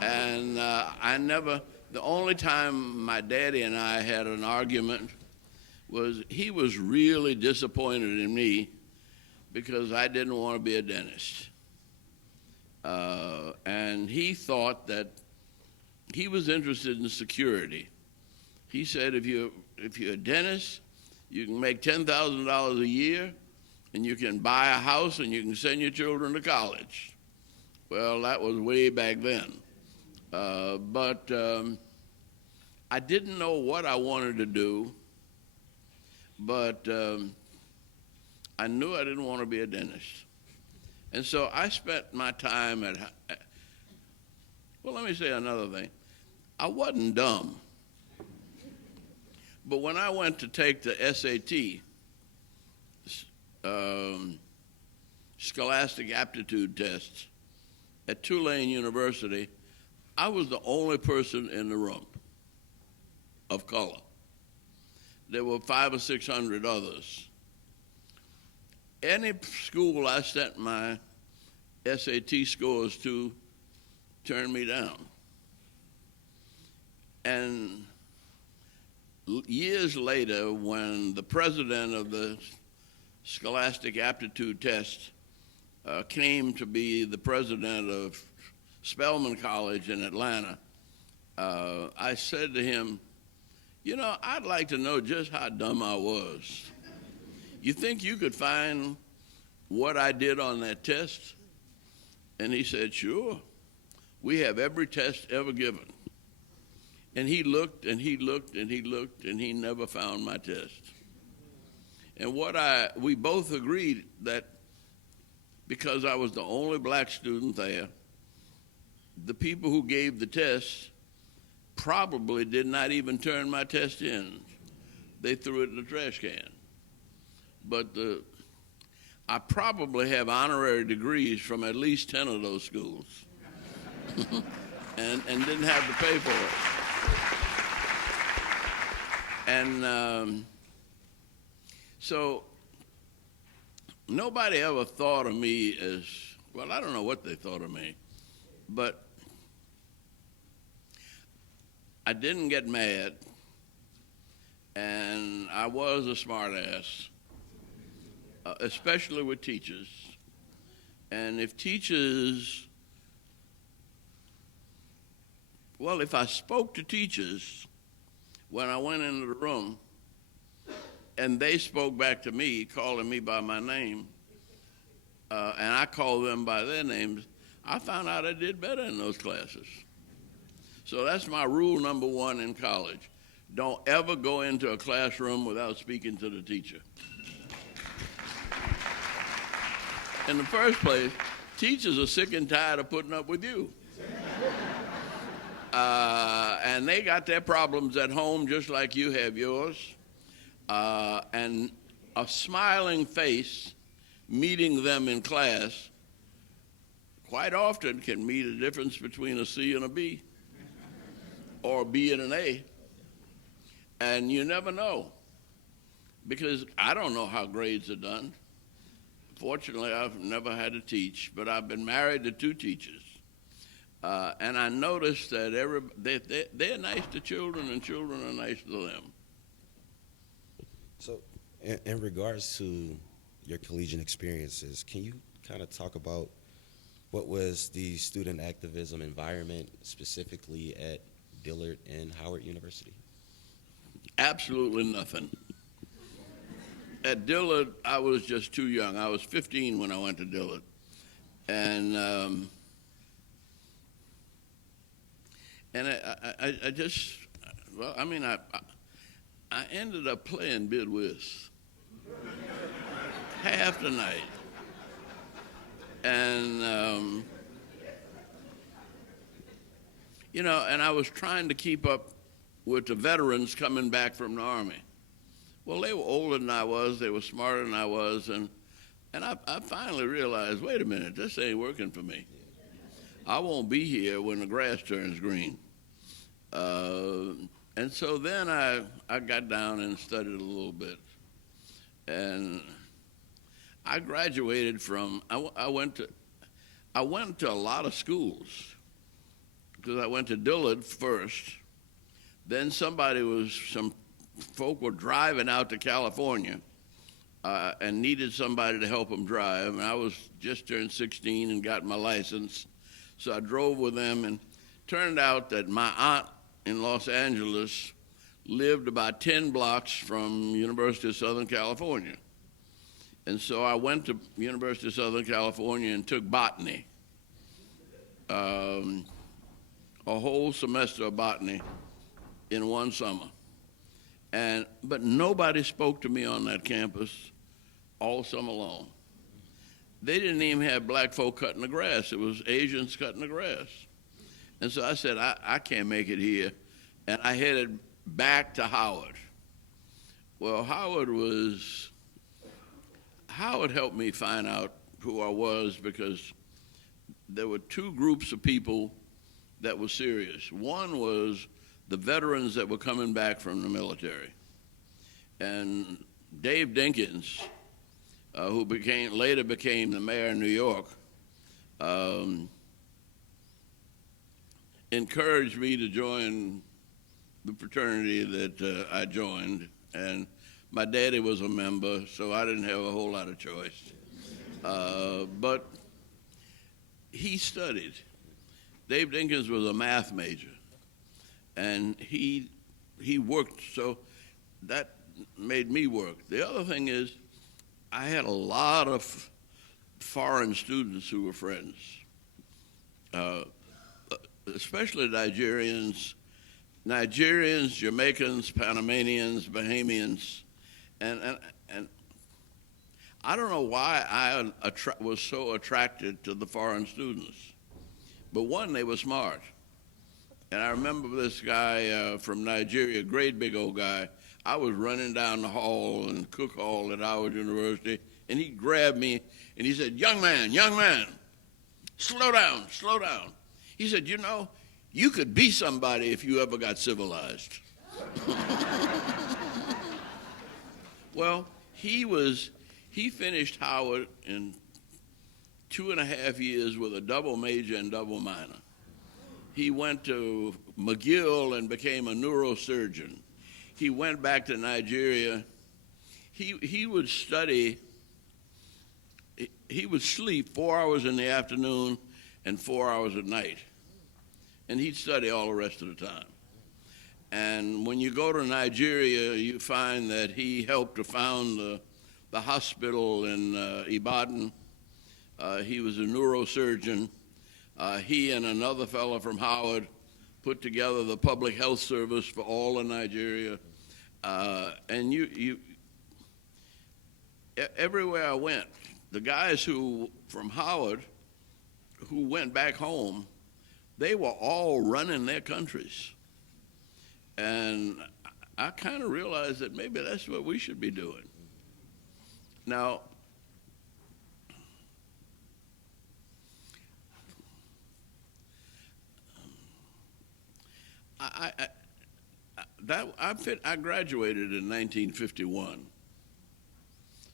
And the only time my daddy and I had an argument was he was really disappointed in me because I didn't want to be a dentist. And he thought that he was interested in security. He said, if you're a dentist, you can make $10,000 a year, and you can buy a house, and you can send your children to college. Well, that was way back then. But I didn't know what I wanted to do, but I knew I didn't want to be a dentist. And so I spent my time well, let me say another thing. I wasn't dumb. But when I went to take the SAT, Scholastic Aptitude Test, at Tulane University, I was the only person in the room of color. There were 500 or 600 others. Any school I sent my SAT scores to turned me down. And years later, when the president of the Scholastic Aptitude Test came to be the president of Spelman College in Atlanta, I said to him, I'd like to know just how dumb I was. You think you could find what I did on that test? And he said, sure. We have every test ever given. And he looked and he looked and he looked and he never found my test. And we both agreed that because I was the only black student there, the people who gave the test probably did not even turn my test in. They threw it in the trash can. But I probably have honorary degrees from at least 10 of those schools and didn't have to pay for it. And so nobody ever thought of me as, well, I don't know what they thought of me, but I didn't get mad, and I was a smart ass, especially with teachers. And if I spoke to teachers when I went into the room, and they spoke back to me, calling me by my name, and I called them by their names, I found out I did better in those classes. So that's my rule number one in college. Don't ever go into a classroom without speaking to the teacher. In the first place, teachers are sick and tired of putting up with you. And they got their problems at home just like you have yours. And a smiling face meeting them in class quite often can mean the difference between a C and a B, or a B and an A. And you never know, because I don't know how grades are done. Fortunately, I've never had to teach, but I've been married to 2 teachers. And I noticed that they're nice to children, and children are nice to them. So, in regards to your collegiate experiences, can you kind of talk about what was the student activism environment specifically at Dillard and Howard University? Absolutely nothing. At Dillard, I was just too young. I was 15 when I went to Dillard. And I just, well, I mean, I ended up playing bid whist half the night. And, you know, and I was trying to keep up with the veterans coming back from the Army. Well, they were older than I was, they were smarter than I was, and I finally realized, wait a minute, this ain't working for me. I won't be here when the grass turns green. And so then I got down and studied a little bit. And I graduated from, I went to a lot of schools, because I went to Dillard first. Then some folk were driving out to California and needed somebody to help them drive. And I was just turned 16 and got my license. So I drove with them, and turned out that my aunt in Los Angeles lived about 10 blocks from University of Southern California. And so I went to University of Southern California and took botany, a whole semester of botany in one summer. But nobody spoke to me on that campus all summer long. They didn't even have black folk cutting the grass. It was Asians cutting the grass. And so I said, I can't make it here. And I headed back to Howard. Well, Howard helped me find out who I was, because there were two groups of people that were serious. One was the veterans that were coming back from the military. And Dave Dinkins, who later became the mayor of New York, encouraged me to join the fraternity that I joined. And my daddy was a member, so I didn't have a whole lot of choice. But he studied. Dave Dinkins was a math major, and he worked, so that made me work. The other thing is, I had a lot of foreign students who were friends, especially Nigerians, Jamaicans, Panamanians, Bahamians, and I don't know why I was so attracted to the foreign students. But one, they were smart. And I remember this guy from Nigeria, great big old guy. I was running down the hall in Cook Hall at Howard University, and he grabbed me and he said, young man, slow down. He said, you know, you could be somebody if you ever got civilized. Well, he finished Howard in 2.5 years with a double major and double minor. He went to McGill and became a neurosurgeon. He went back to Nigeria. He would study, he would sleep 4 hours in the afternoon and 4 hours at night. And he'd study all the rest of the time. And when you go to Nigeria, you find that he helped to found the hospital in Ibadan. He was a neurosurgeon. He and another fellow from Howard put together the public health service for all of Nigeria. And everywhere I went, the guys from Howard who went back home, they were all running their countries. And I kind of realized that maybe that's what we should be doing. Now, I graduated in 1951.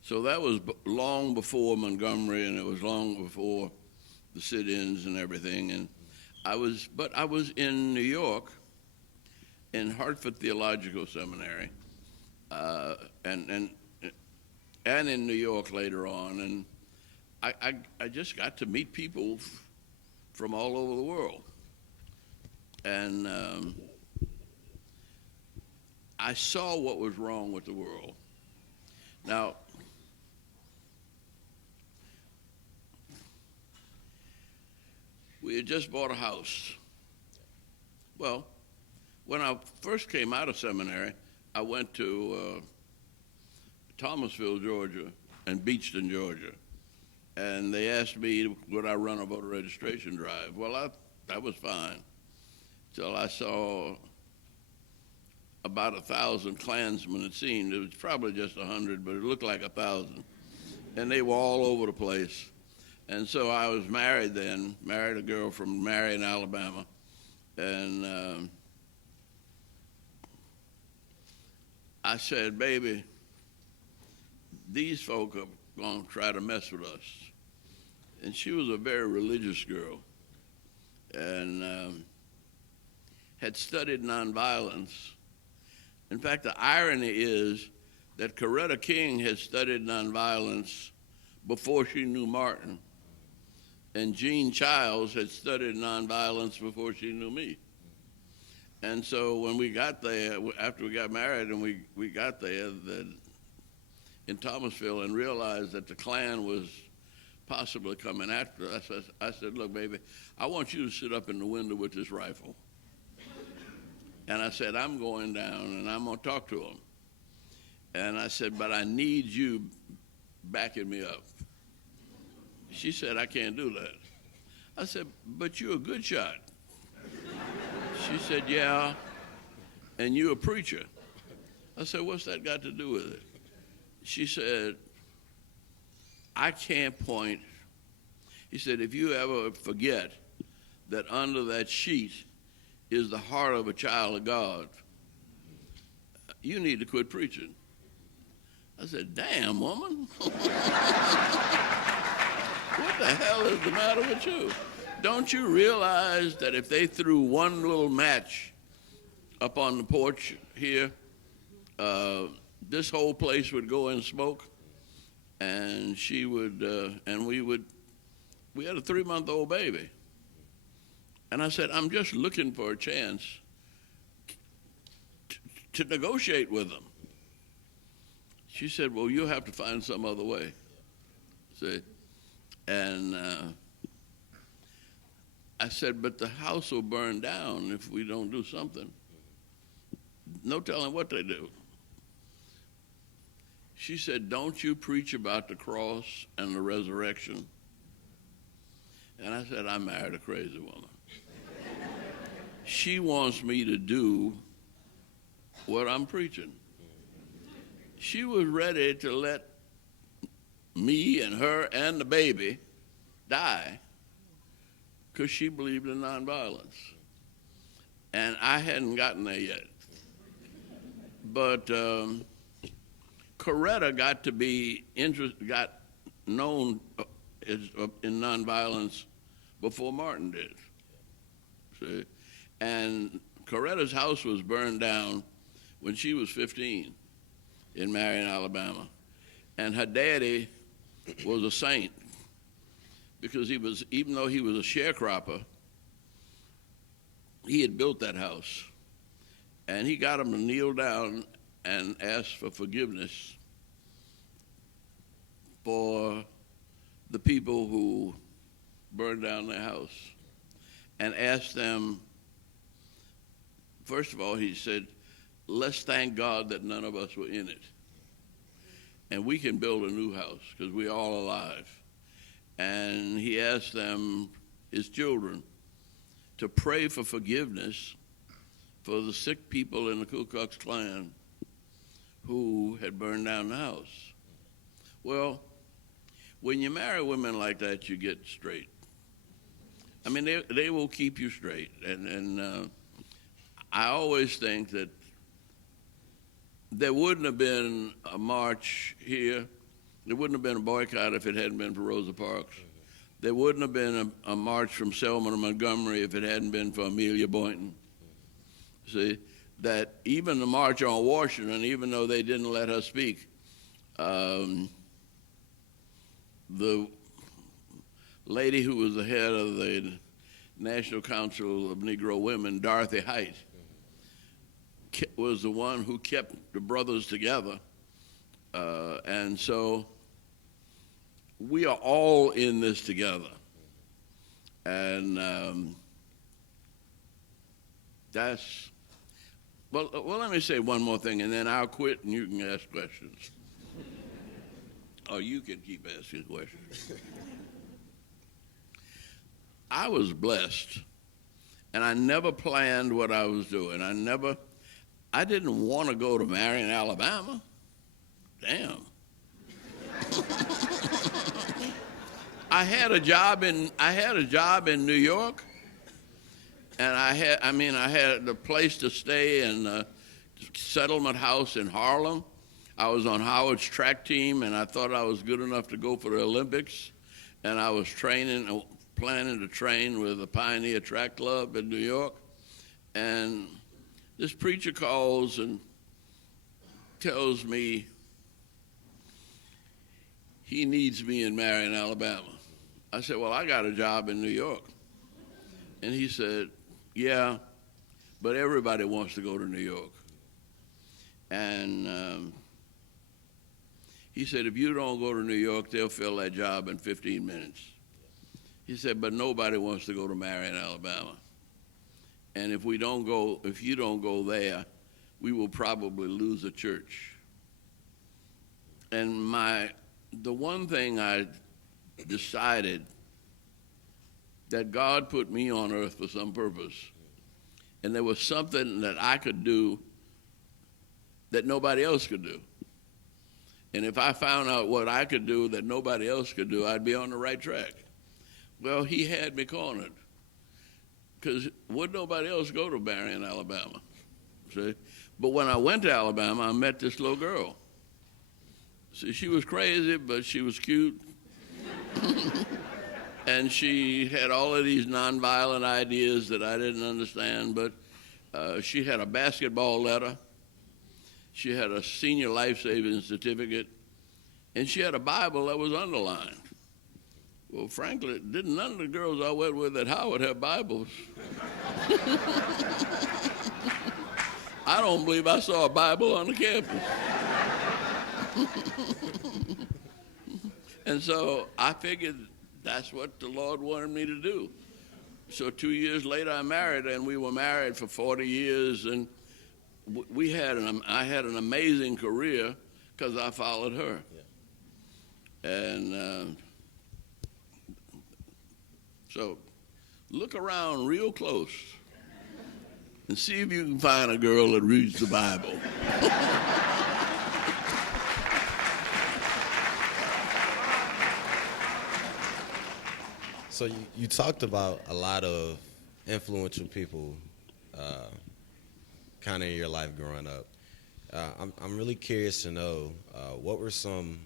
So that was long before Montgomery, and it was long before the sit-ins and everything. And I was in New York, in Hartford Theological Seminary, and in New York later on. And I just got to meet people from all over the world. And I saw what was wrong with the world. Now, We had just bought a house. Well, when I first came out of seminary, I went to Thomasville, Georgia, and Beachton, Georgia. And they asked me, would I run a voter registration drive? Well, that was fine, till I saw about 1,000 Klansmen, it seemed. It was probably just 100, but it looked like 1,000. And they were all over the place. And so I was married then, married a girl from Marion, Alabama. And I said, baby, these folk are going to try to mess with us. And she was a very religious girl and had studied nonviolence. In fact, the irony is that Coretta King had studied nonviolence before she knew Martin, and Jean Childs had studied nonviolence before she knew me. And so when we got there, after we got married and we got there in Thomasville and realized that the Klan was possibly coming after us, I said, look, baby, I want you to sit up in the window with this rifle. And I said, I'm going down and I'm going to talk to them. And I said, but I need you backing me up. She said, I can't do that. I said, but you're a good shot. She said, yeah, and you're a preacher. I said, what's that got to do with it? She said, I can't point. He said, if you ever forget that under that sheet is the heart of a child of God, you need to quit preaching. I said, damn, woman. What the hell is the matter with you? Don't you realize that if they threw one little match up on the porch here, this whole place would go in smoke? And she would, and we had a 3-month-old baby. And I said, I'm just looking for a chance to negotiate with them. She said, well, you'll have to find some other way. See? And I said, but the house will burn down if we don't do something. No telling what they do. She said, don't you preach about the cross and the resurrection? And I said, I married a crazy woman. She wants me to do what I'm preaching. She was ready to let me and her and the baby die because she believed in nonviolence. And I hadn't gotten there yet. But Coretta got to be got known in nonviolence before Martin did. See? And Coretta's house was burned down when she was 15 in Marion, Alabama. And her daddy was a saint because he was, even though he was a sharecropper, he had built that house. And he got him to kneel down and ask for forgiveness for the people who burned down their house. And asked them, first of all, he said, let's thank God that none of us were in it. And we can build a new house because we're all alive. And he asked them, his children, to pray for forgiveness for the sick people in the Ku Klux Klan who had burned down the house. Well, when you marry women like that, you get straight. I mean, they will keep you straight. And I always think that there wouldn't have been a march here. There wouldn't have been a boycott if it hadn't been for Rosa Parks. There wouldn't have been a march from Selma to Montgomery if it hadn't been for Amelia Boynton. See, that even the March on Washington, even though they didn't let her speak, the lady who was the head of the National Council of Negro Women, Dorothy Height, was the one who kept the brothers together. And so we are all in this together. And well, let me say one more thing, and then I'll quit and you can ask questions. Or you can keep asking questions. I was blessed, and I never planned what I was doing. I didn't want to go to Marion, Alabama. Damn. I had a job in New York, and I had a place to stay in a settlement house in Harlem. I was on Howard's track team, and I thought I was good enough to go for the Olympics, and I was planning to train with the Pioneer Track Club in New York, and this preacher calls and tells me he needs me in Marion, Alabama. I said, well, I got a job in New York. And he said, yeah, but everybody wants to go to New York. And he said, if you don't go to New York, they'll fill that job in 15 minutes. He said, but nobody wants to go to Marion, Alabama. And if you don't go there, we will probably lose a church. And the one thing I decided, that God put me on earth for some purpose, and there was something that I could do that nobody else could do. And if I found out what I could do that nobody else could do, I'd be on the right track. Well, he had me cornered, because would nobody else go to Marion, Alabama? See? But when I went to Alabama, I met this little girl. See, she was crazy, but she was cute. And she had all of these nonviolent ideas that I didn't understand, but she had a basketball letter. She had a senior life-saving certificate, and she had a Bible that was underlined. Well, frankly, none of the girls I went with at Howard have Bibles. I don't believe I saw a Bible on the campus. And so I figured that's what the Lord wanted me to do. So 2 years later, I married her, and we were married for 40 years, and I had an amazing career because I followed her. Yeah. And so look around real close and see if you can find a girl that reads the Bible. So you talked about a lot of influential people kind of in your life growing up. I'm really curious to know what were some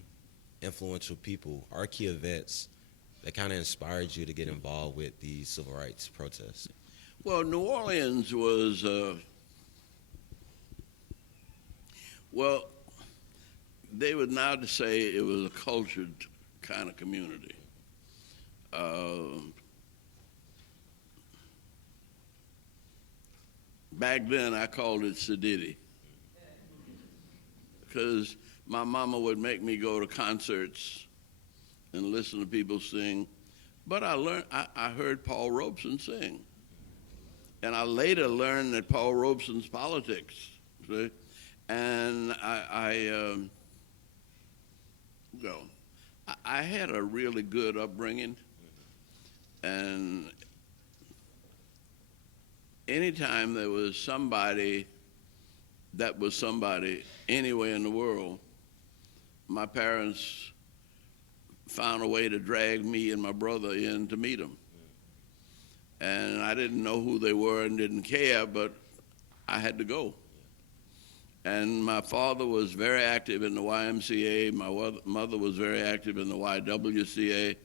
influential people or key events that kind of inspired you to get involved with the civil rights protests? Well, New Orleans was, they would now say it was a cultured kind of community. Back then, I called it Sedity, because my mama would make me go to concerts and listen to people sing, but I heard Paul Robeson sing, and I later learned that Paul Robeson's politics, see? And I had a really good upbringing, and anytime there was somebody that was somebody anywhere in the world, my parents found a way to drag me and my brother in to meet them. And I didn't know who they were and didn't care, but I had to go. And my father was very active in the YMCA. My mother was very active in the YWCA.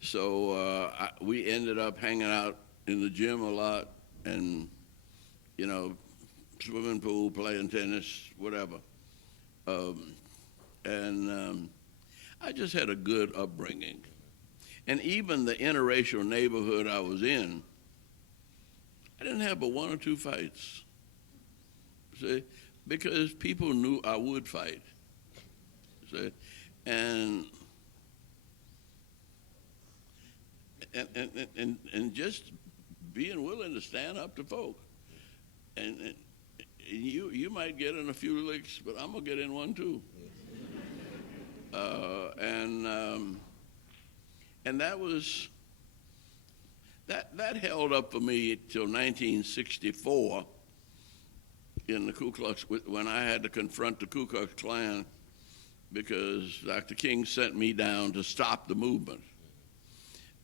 So we ended up hanging out in the gym a lot and, swimming pool, playing tennis, whatever. I just had a good upbringing. And even the interracial neighborhood I was in, I didn't have but 1 or 2 fights, see, because people knew I would fight, see, and and just being willing to stand up to folk. And you might get in a few licks, but I'm gonna get in one too. And that held up for me till 1964 in the Ku Klux, when I had to confront the Ku Klux Klan because Dr. King sent me down to stop the movement,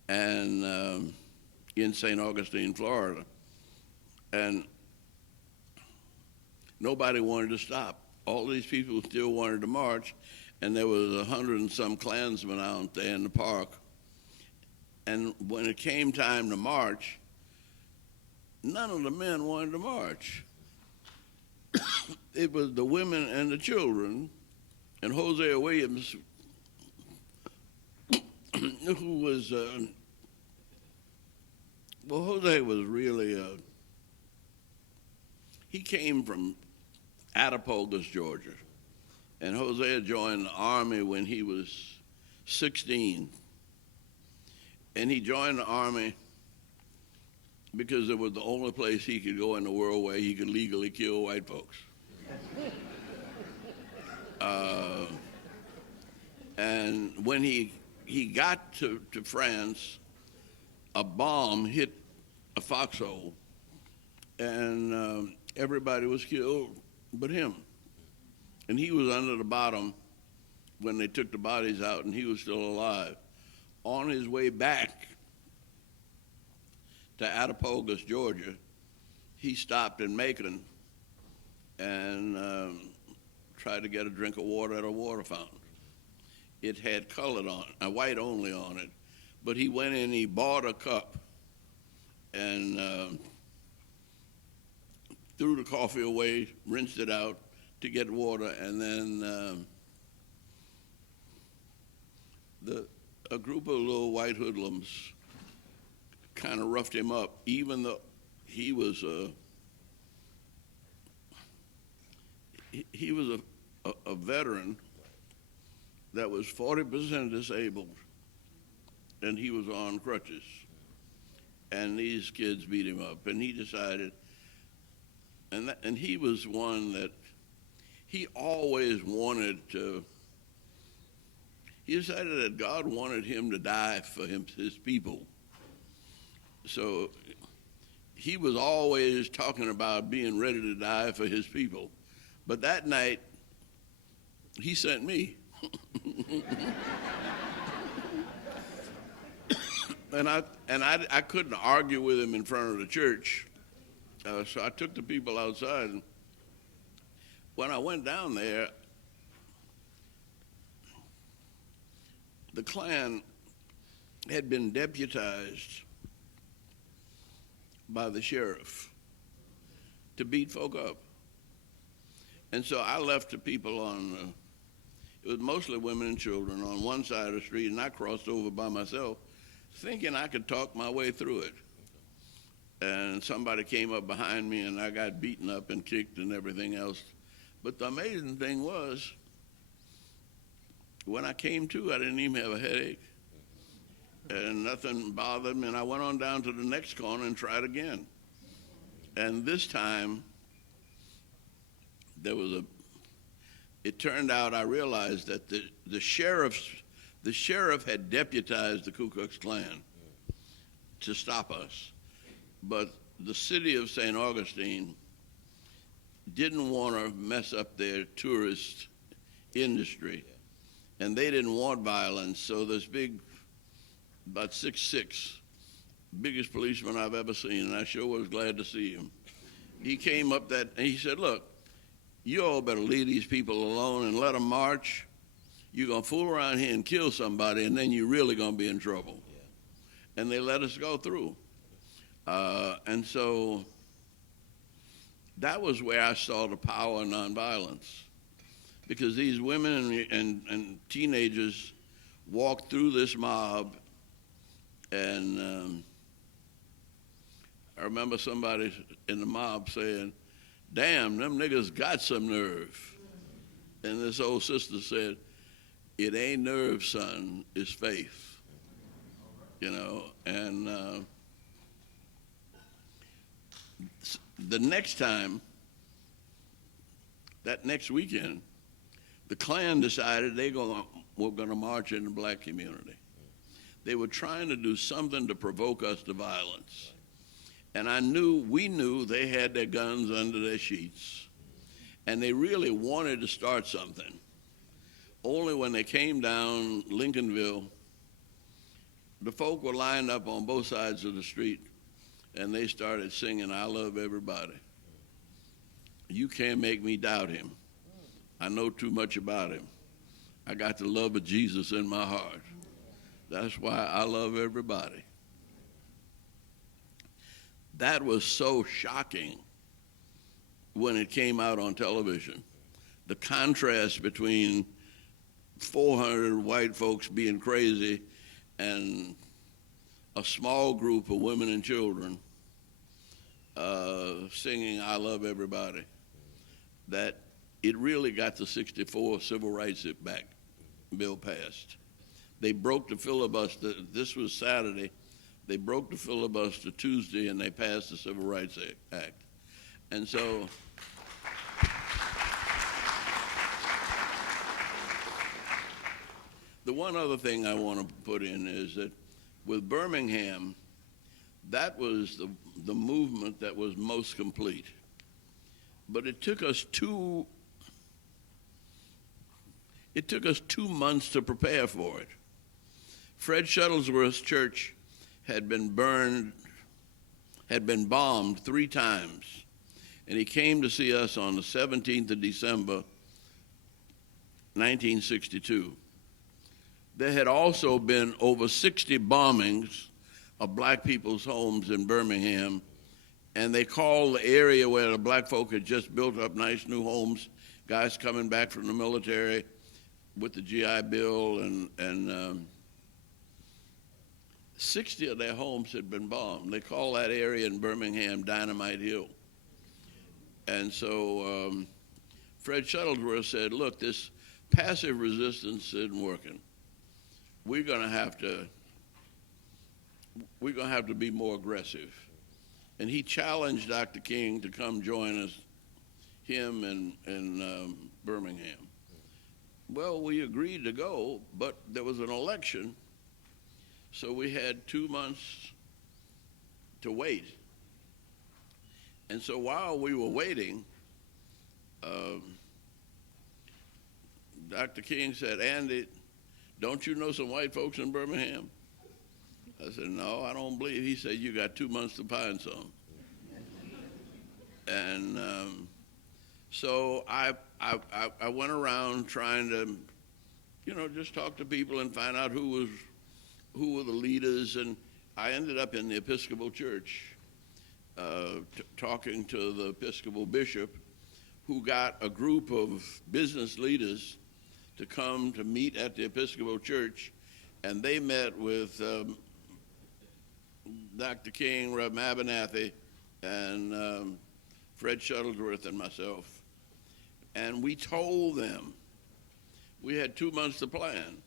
and in St. Augustine, Florida, and nobody wanted to stop. All these people still wanted to march, and there was 100 and some Klansmen out there in the park. And when it came time to march, none of the men wanted to march. It was the women and the children, and Hosea Williams, who was, Jose was really, he came from Attapogus, Georgia. And Hosea joined the Army when he was 16. And he joined the Army because it was the only place he could go in the world where he could legally kill white folks. And when he got to France, a bomb hit a foxhole, and everybody was killed but him. And he was under the bottom when they took the bodies out, and he was still alive. On his way back to Attapogus, Georgia, he stopped in Macon and tried to get a drink of water at a water fountain. It had colored on it, white only on it, but he went in, he bought a cup and threw the coffee away, rinsed it out to get water, and then a group of little white hoodlums kind of roughed him up, even though he was a veteran that was 40% disabled, and he was on crutches. And these kids beat him up, and he decided, and he was one that he always wanted to, he decided that God wanted him to die for his people. So he was always talking about being ready to die for his people. But that night, he sent me. And I couldn't argue with him in front of the church. So I took the people outside. And when I went down there, the Klan had been deputized by the sheriff to beat folk up. And so I left the people on, it was mostly women and children, on one side of the street, and I crossed over by myself, thinking I could talk my way through it. And somebody came up behind me, and I got beaten up and kicked and everything else. But the amazing thing was, when I came to, I didn't even have a headache, and nothing bothered me, and I went on down to the next corner and tried again. And this time, it turned out, I realized that the sheriff had deputized the Ku Klux Klan to stop us. But the city of St. Augustine didn't want to mess up their tourist industry, and they didn't want violence. So this big, about 6'6", biggest policeman I've ever seen, and I sure was glad to see him. He came up and he said, "Look, you all better leave these people alone and let them march. You're going to fool around here and kill somebody, and then you're really going to be in trouble." And they let us go through. And so that was where I saw the power of nonviolence, because these women and teenagers walked through this mob, and I remember somebody in the mob saying, "Damn, them niggas got some nerve." And this old sister said, "It ain't nerve, son, it's faith." you know, and the next time, that next weekend, the Klan decided were going to march in the black community. They were trying to do something to provoke us to violence. And we knew they had their guns under their sheets, and they really wanted to start something. Only when they came down Lincolnville, the folk were lined up on both sides of the street, and they started singing, "I love everybody. You can't make me doubt him. I know too much about him. I got the love of Jesus in my heart. That's why I love everybody." That was so shocking when it came out on television. The contrast between 400 white folks being crazy and a small group of women and children singing "I love everybody," that it really got the '64 Civil Rights bill passed. They broke the filibuster. This was Saturday. They broke the filibuster Tuesday, and they passed the Civil Rights Act. And so the one other thing I want to put in is that with Birmingham, that was the movement that was most complete. But it took us 2 months to prepare for it. Fred Shuttlesworth's church had been bombed 3 times, and he came to see us on the 17th of December, 1962. There had also been over 60 bombings of black people's homes in Birmingham, and they called the area where the black folk had just built up nice new homes, guys coming back from the military with the GI Bill, and 60 of their homes had been bombed. They call that area in Birmingham Dynamite Hill. And so Fred Shuttlesworth said, "Look, this passive resistance isn't working. We're going to have to be more aggressive." And he challenged Dr. King to come join us, him in Birmingham. Well, we agreed to go, but there was an election, so we had 2 months to wait. And so while we were waiting, Dr. King said, "Andy, don't you know some white folks in Birmingham?" I said, "No, I don't believe." He said, "You got 2 months to find some." And so I went around trying to, just talk to people and find out who were the leaders. And I ended up in the Episcopal Church talking to the Episcopal bishop, who got a group of business leaders to come to meet at the Episcopal Church, and they met with Dr. King, Rev. Abernathy, and Fred Shuttlesworth and myself. And we told them, we had 2 months to plan.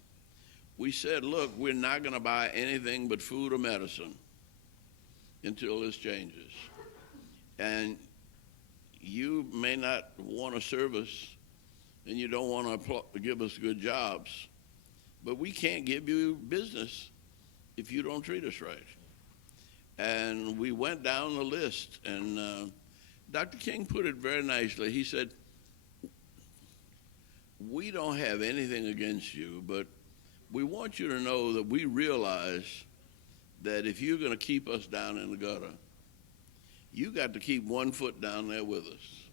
We said, "Look, we're not going to buy anything but food or medicine until this changes. And you may not want to serve us, and you don't want to give us good jobs, but we can't give you business if you don't treat us right." And we went down the list, and Dr. King put it very nicely. He said, "We don't have anything against you, but we want you to know that we realize that if you're going to keep us down in the gutter, you got to keep 1 foot down there with us.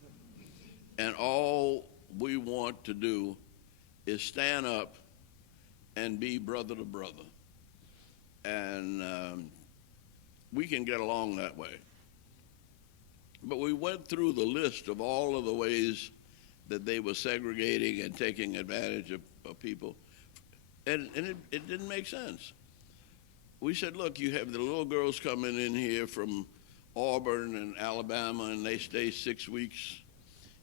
And all we want to do is stand up and be brother to brother. And we can get along that way." But we went through the list of all of the ways that they were segregating and taking advantage of people, and it didn't make sense. We said, "Look, you have the little girls coming in here from Auburn and Alabama, and they stay 6 weeks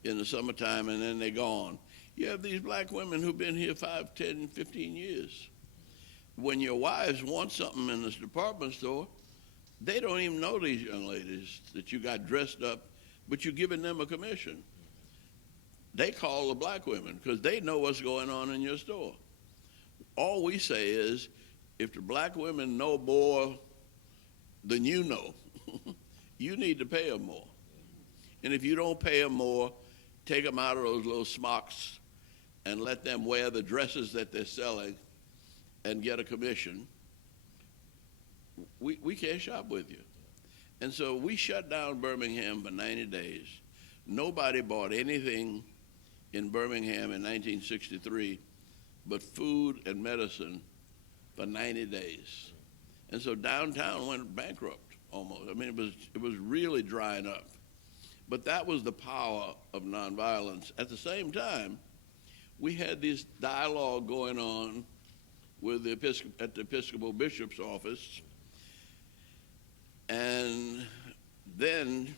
in the summertime, and then they're gone. You have these black women who've been here 5, 10, 15 years. when your wives want something in this department store, they don't even know these young ladies that you got dressed up, but you're giving them a commission. They call the black women because they know what's going on in your store. All we say is, if the black women know more than you know, you need to pay them more. And if you don't pay them more, take them out of those little smocks and let them wear the dresses that they're selling and get a commission. We can't shop with you. And so we shut down Birmingham for 90 days. Nobody bought anything in Birmingham in 1963 but food and medicine for 90 days. And so downtown went bankrupt almost. I mean, it was really drying up. But that was the power of nonviolence. At the same time, we had this dialogue going on with at the Episcopal Bishop's office. And then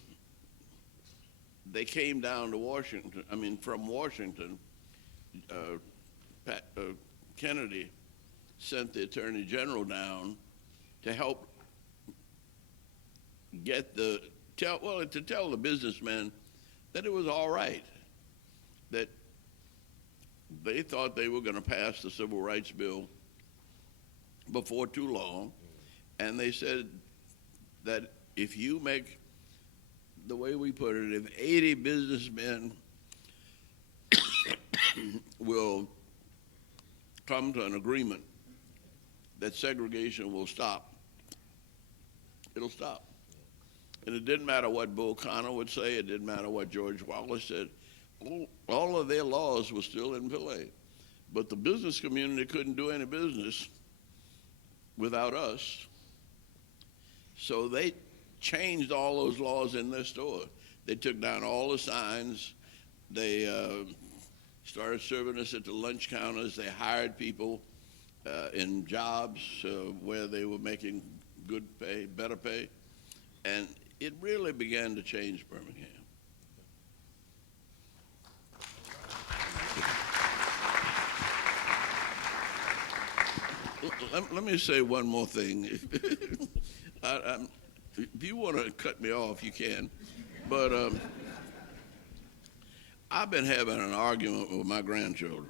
they came down to Washington, from Washington, Kennedy sent the Attorney General down to help to tell the businessmen that it was all right, that they thought they were going to pass the Civil Rights Bill before too long, and they said that if you make, the way we put it, if 80 businessmen will come to an agreement that segregation will stop, it'll stop. And it didn't matter what Bull Connor would say, it didn't matter what George Wallace said, all of their laws were still in play. But the business community couldn't do any business without us. So they changed all those laws in their store. They took down all the signs. They started serving us at the lunch counters. They hired people in jobs where they were making good pay, better pay. And it really began to change Birmingham. Let me say one more thing. If you want to cut me off, you can. But I've been having an argument with my grandchildren,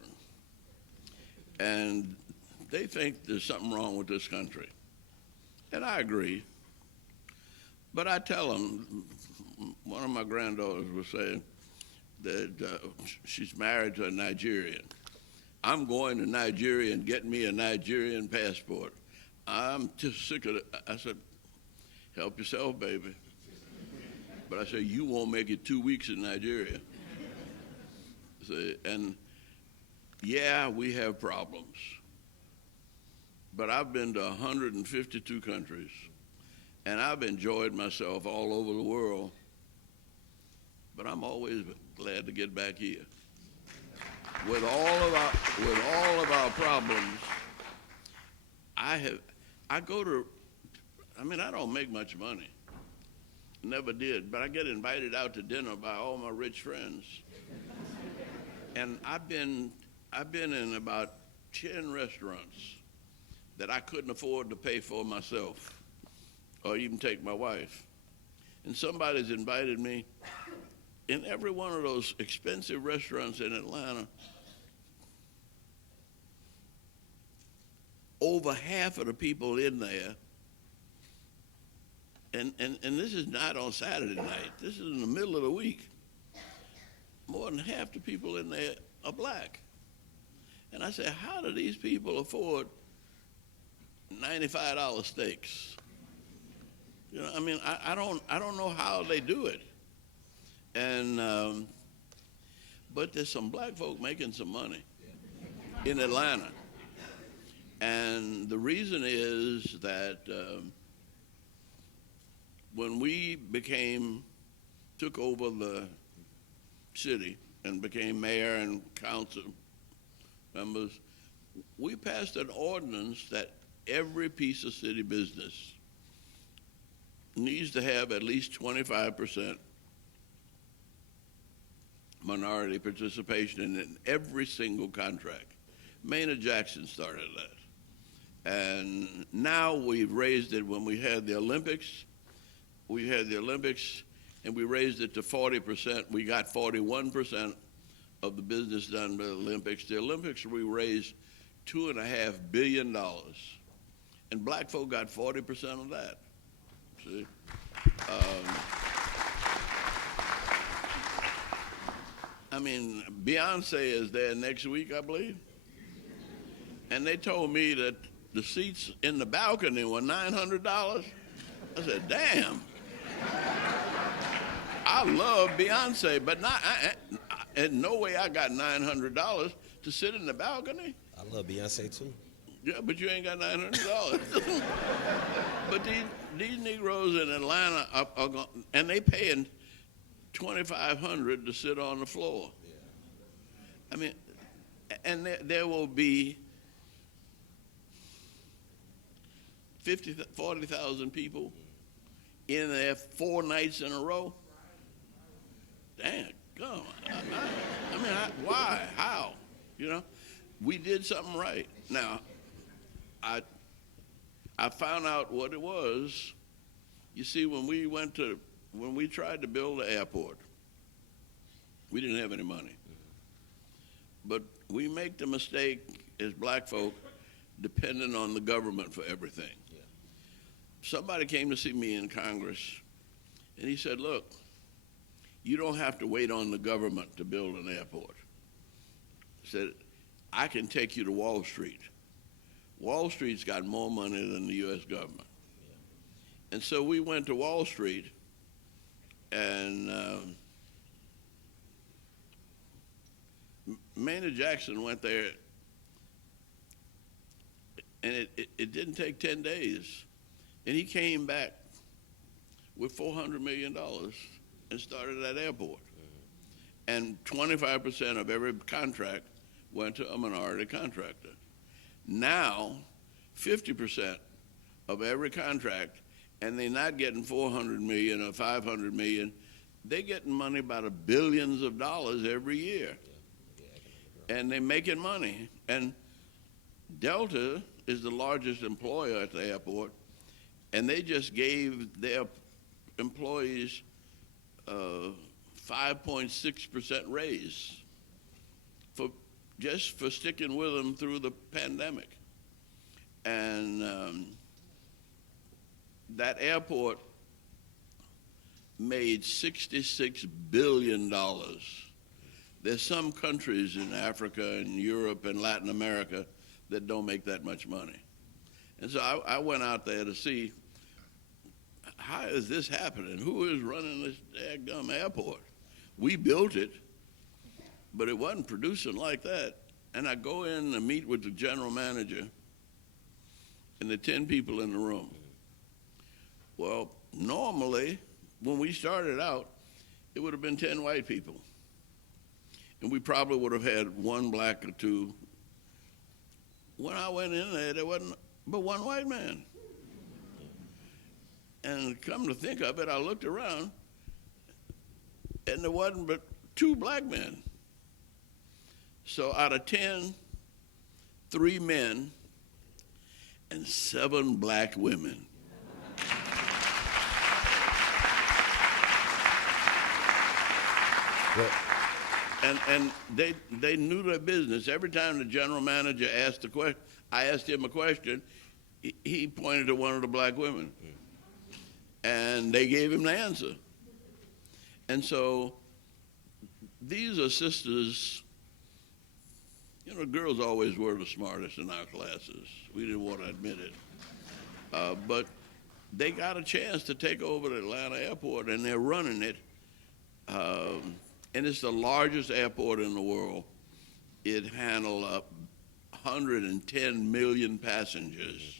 and they think there's something wrong with this country. And I agree. But I tell them, one of my granddaughters was saying that she's married to a Nigerian. I'm going to Nigeria and getting me a Nigerian passport. I'm just sick of it. I said, help yourself, baby. But I said, you won't make it 2 weeks in Nigeria. And yeah, we have problems. But I've been to 152 countries, and I've enjoyed myself all over the world. But I'm always glad to get back here. With all of our problems, I don't make much money. Never did, but I get invited out to dinner by all my rich friends. And I've been in about 10 restaurants that I couldn't afford to pay for myself or even take my wife. And somebody's invited me. In every one of those expensive restaurants in Atlanta, over half of the people in there, and this is not on Saturday night, this is in the middle of the week, more than half the people in there are black. And I said, how do these people afford $95 steaks? You know, I don't know how they do it. And but there's some black folk making some money in Atlanta. And the reason is that when we took over the city and became mayor and council members, we passed an ordinance that every piece of city business needs to have at least 25% minority participation in every single contract. Maynard Jackson started that. And now we've raised it. When we had the Olympics, and we raised it to 40%. We got 41% of the business done by the Olympics. The Olympics, we raised $2.5 billion. And black folk got 40% of that. See? I mean, Beyonce is there next week, I believe. And they told me that the seats in the balcony were $900. I said, damn. I love Beyonce, but in no way I got $900 to sit in the balcony. I love Beyonce too. Yeah, but you ain't got $900. But these Negroes in Atlanta are going, and they paying $2,500 to sit on the floor. I mean, and there will be 40,000 people in there 4 nights in a row. Damn, come on. I mean, why? How? You know, we did something right. Now, I found out what it was. You see, when we tried to build an airport, we didn't have any money. But we make the mistake as black folk depending on the government for everything. Somebody came to see me in Congress, and he said, look, you don't have to wait on the government to build an airport. He said, I can take you to Wall Street. Wall Street's got more money than the U.S. government. And so we went to Wall Street, and Maynard Jackson went there, and it didn't take 10 days. And he came back with $400 million and started that airport. And 25% of every contract went to a minority contractor. Now, 50% of every contract, and they're not getting $400 million or $500 million, they're getting money by the billions of dollars every year. And they're making money. And Delta is the largest employer at the airport, and they just gave their employees 5.6% raise just for sticking with them through the pandemic. And that airport made $66 billion. There's some countries in Africa and Europe and Latin America that don't make that much money. And so I went out there to see, how is this happening? Who is running this daggum airport? We built it, but it wasn't producing like that. And I go in and meet with the general manager, and there are 10 people in the room. Well, normally, when we started out, it would have been 10 white people. And we probably would have had 1 black or 2. When I went in there wasn't but 1 white man. And come to think of it, I looked around, and there wasn't but 2 black men. So out of 10, 3 men and 7 black women. And they knew their business. Every time the general manager asked a question, I asked him a question, he pointed to one of the black women. And they gave him the answer. And so these are sisters, you know, girls always were the smartest in our classes. We didn't want to admit it. But they got a chance to take over the Atlanta airport, and they're running it. And it's the largest airport in the world. It handled 110 million passengers.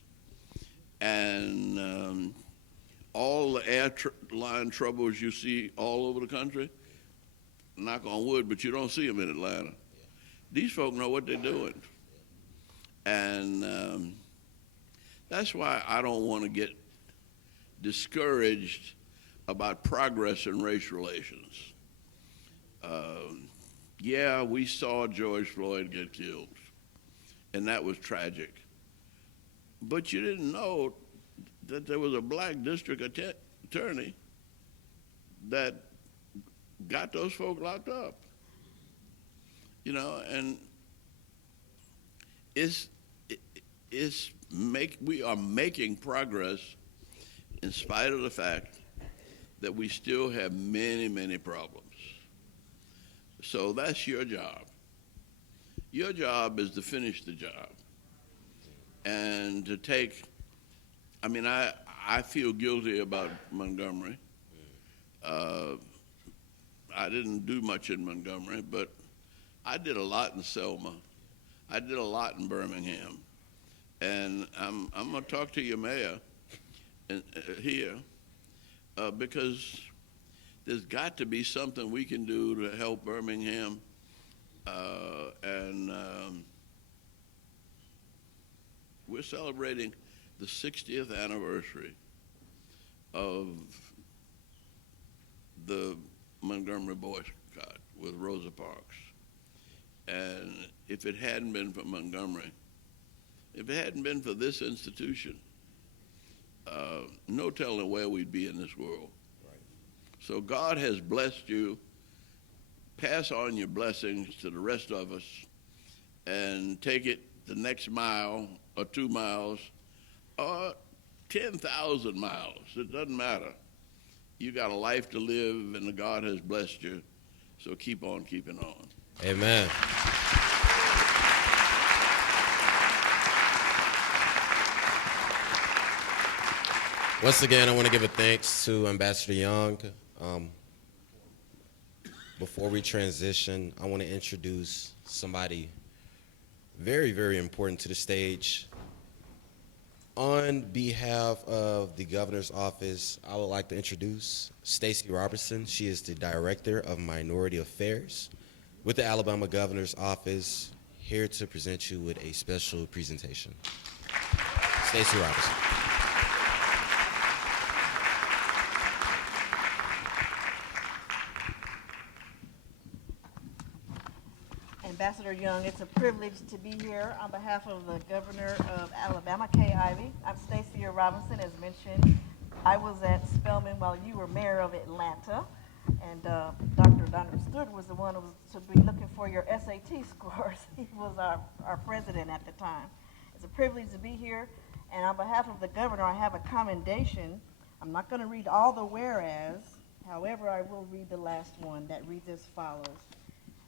And all the airline troubles you see all over the country, knock on wood, but you don't see them in Atlanta. These folk know what they're doing. And that's why I don't want to get discouraged about progress in race relations. Yeah, we saw George Floyd get killed, and that was tragic. but you didn't know that there was a black district attorney that got those folk locked up. You know, and we are making progress in spite of the fact that we still have many, many problems. So that's your job. Your job is to finish the job and to take, I mean, I feel guilty about Montgomery. I didn't do much in Montgomery, but I did a lot in Selma. I did a lot in Birmingham. And I'm going to talk to your mayor here because there's got to be something we can do to help Birmingham. We're celebrating the 60th anniversary of the Montgomery boycott with Rosa Parks. And if it hadn't been for Montgomery, if it hadn't been for this institution, no telling where we'd be in this world. Right. So God has blessed you. Pass on your blessings to the rest of us and take it the next mile or 2 miles or 10,000 miles. It doesn't matter. You got a life to live and God has blessed you. So keep on keeping on. Amen. Once again, I want to give a thanks to Ambassador Young. Before we transition, I want to introduce somebody very, very important to the stage. On behalf of the governor's office, I would like to introduce Stacey Robertson. She is the Director of Minority Affairs with the Alabama Governor's Office, here to present you with a special presentation. Stacey Robertson. Ambassador Young, it's a privilege to be here on behalf of the Governor of Alabama, Kay Ivey. I'm Stacey Robinson. As mentioned, I was at Spelman while you were mayor of Atlanta, and Dr. Donald Stewart was the one who was to be looking for your SAT scores. He was our president at the time. It's a privilege to be here, and on behalf of the governor, I have a commendation. I'm not going to read all the whereas, however, I will read the last one that reads as follows.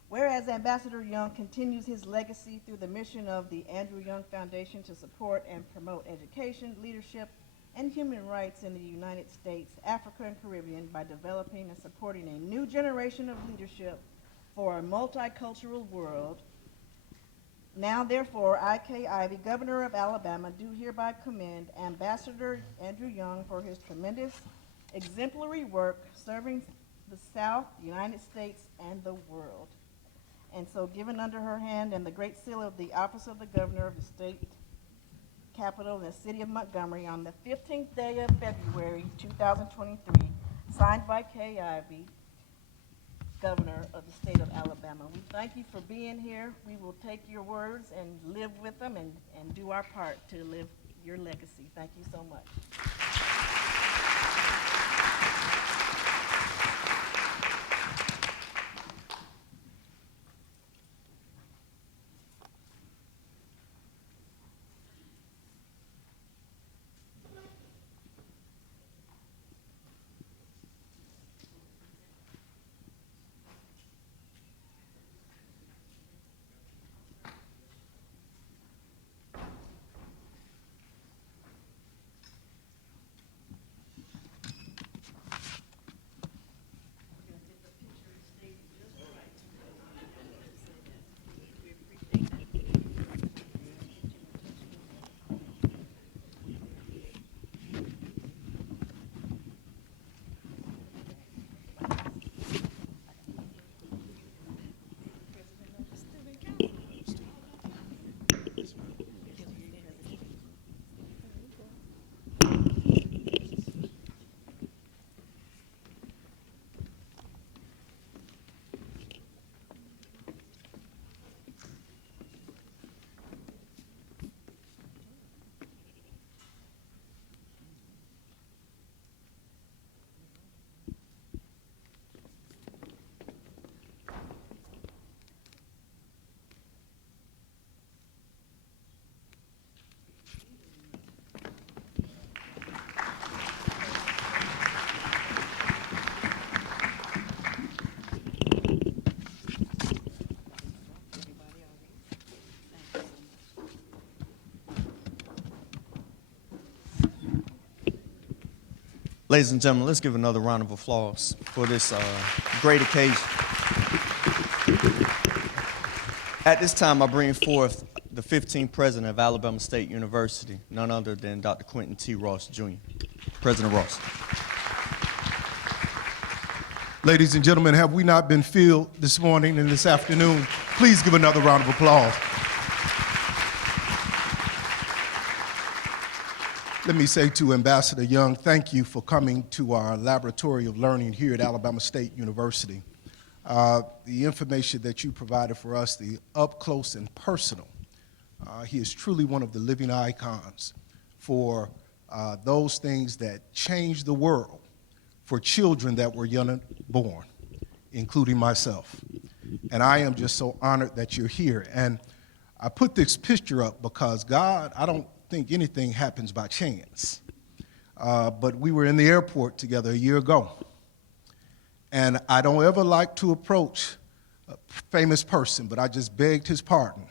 Whereas Ambassador Young continues his legacy through the mission of the Andrew Young Foundation to support and promote education, leadership, and human rights in the United States, Africa, and Caribbean by developing and supporting a new generation of leadership for a multicultural world. Now, therefore, I, Kay Ivey, Governor of Alabama, do hereby commend Ambassador Andrew Young for his tremendous exemplary work serving the South, the United States, and the world. And so given under her hand and the great seal of the office of the governor of the state capital in the city of Montgomery on the 15th day of February 2023, signed by Kay Ivey, governor of the state of Alabama. We thank you for being here. We will take your words and live with them and do our part to live your legacy. Thank you so much. Ladies and gentlemen, let's give another round of applause for this great occasion. At this time, I bring forth the 15th president of Alabama State University, none other than Dr. Quentin T. Ross, Jr. President Ross. Ladies and gentlemen, have we not been filled this morning and this afternoon? Please give another round of applause. Let me say to Ambassador Young, thank you for coming to our laboratory of learning here at Alabama State University. The information that you provided for us, the up close and personal, he is truly one of the living icons for those things that change the world for children that were young and born, including myself. And I am just so honored that you're here. And I put this picture up because God, I don't think anything happens by chance. But we were in the airport together a year ago. And I don't ever like to approach a famous person, but I just begged his pardon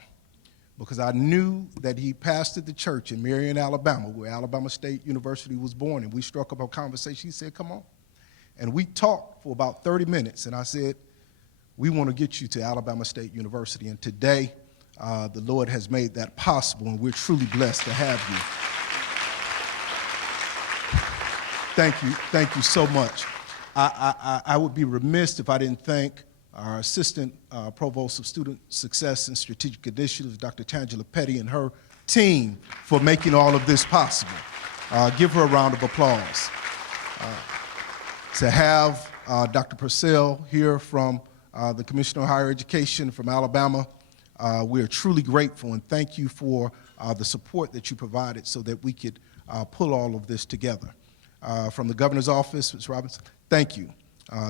because I knew that he pastored the church in Marion, Alabama, where Alabama State University was born. And we struck up a conversation. He said, come on. And we talked for about 30 minutes. And I said, we want to get you to Alabama State University. And today, the Lord has made that possible, and we're truly blessed to have you. Thank you so much. I would be remiss if I didn't thank our Assistant Provost of Student Success and Strategic Initiatives, Dr. Tangela Petty, and her team for making all of this possible. Give her a round of applause. To have Dr. Purcell here from the Commissioner of Higher Education from Alabama, we are truly grateful, and thank you for the support that you provided so that we could pull all of this together. From the governor's office, Ms. Robinson, thank you.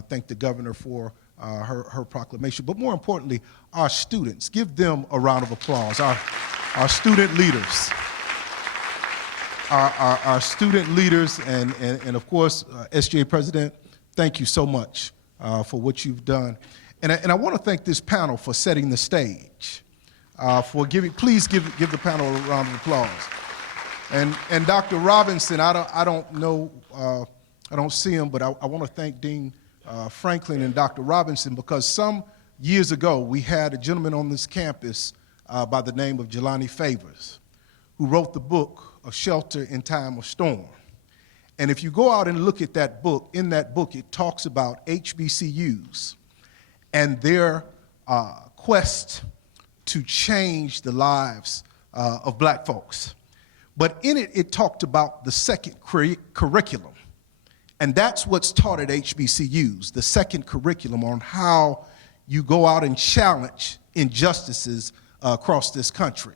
Thank the governor for her proclamation. But more importantly, our students. Give them a round of applause. Our student leaders. Our student leaders and of course, SGA President, thank you so much for what you've done. And I want to thank this panel for setting the stage, please give the panel a round of applause. And Dr. Robinson, I don't know, I don't see him, but I want to thank Dean Franklin and Dr. Robinson because some years ago we had a gentleman on this campus by the name of Jelani Favors who wrote the book, A Shelter in Time of Storm. And if you go out and look at that book, in that book it talks about HBCUs and their quest to change the lives of black folks. But in it, it talked about the second curriculum. And that's what's taught at HBCUs, the second curriculum on how you go out and challenge injustices across this country.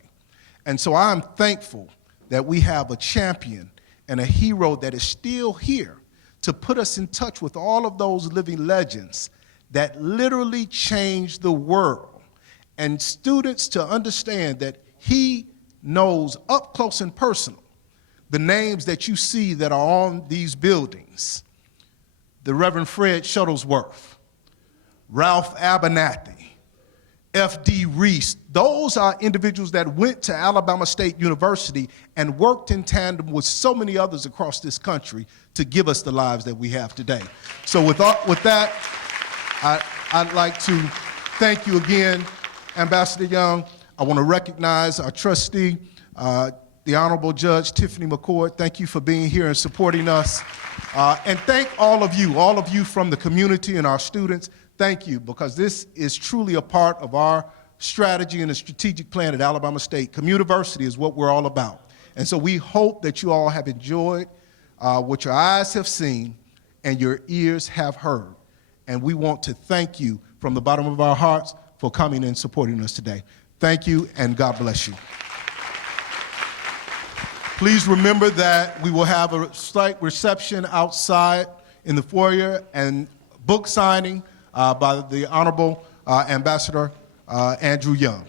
And so I'm thankful that we have a champion and a hero that is still here to put us in touch with all of those living legends that literally changed the world. And students to understand that he knows up close and personal the names that you see that are on these buildings. The Reverend Fred Shuttlesworth, Ralph Abernathy, F.D. Reese. Those are individuals that went to Alabama State University and worked in tandem with so many others across this country to give us the lives that we have today. So with that, I'd like to thank you again, Ambassador Young. I want to recognize our trustee, the Honorable Judge Tiffany McCord. Thank you for being here and supporting us. And thank all of you from the community and our students. Thank you, because this is truly a part of our strategy and a strategic plan at Alabama State. Communiversity is what we're all about. And so we hope that you all have enjoyed what your eyes have seen and your ears have heard. And we want to thank you from the bottom of our hearts for coming and supporting us today. Thank you, and God bless you. Please remember that we will have a slight reception outside in the foyer and book signing by the Honorable Ambassador Andrew Young.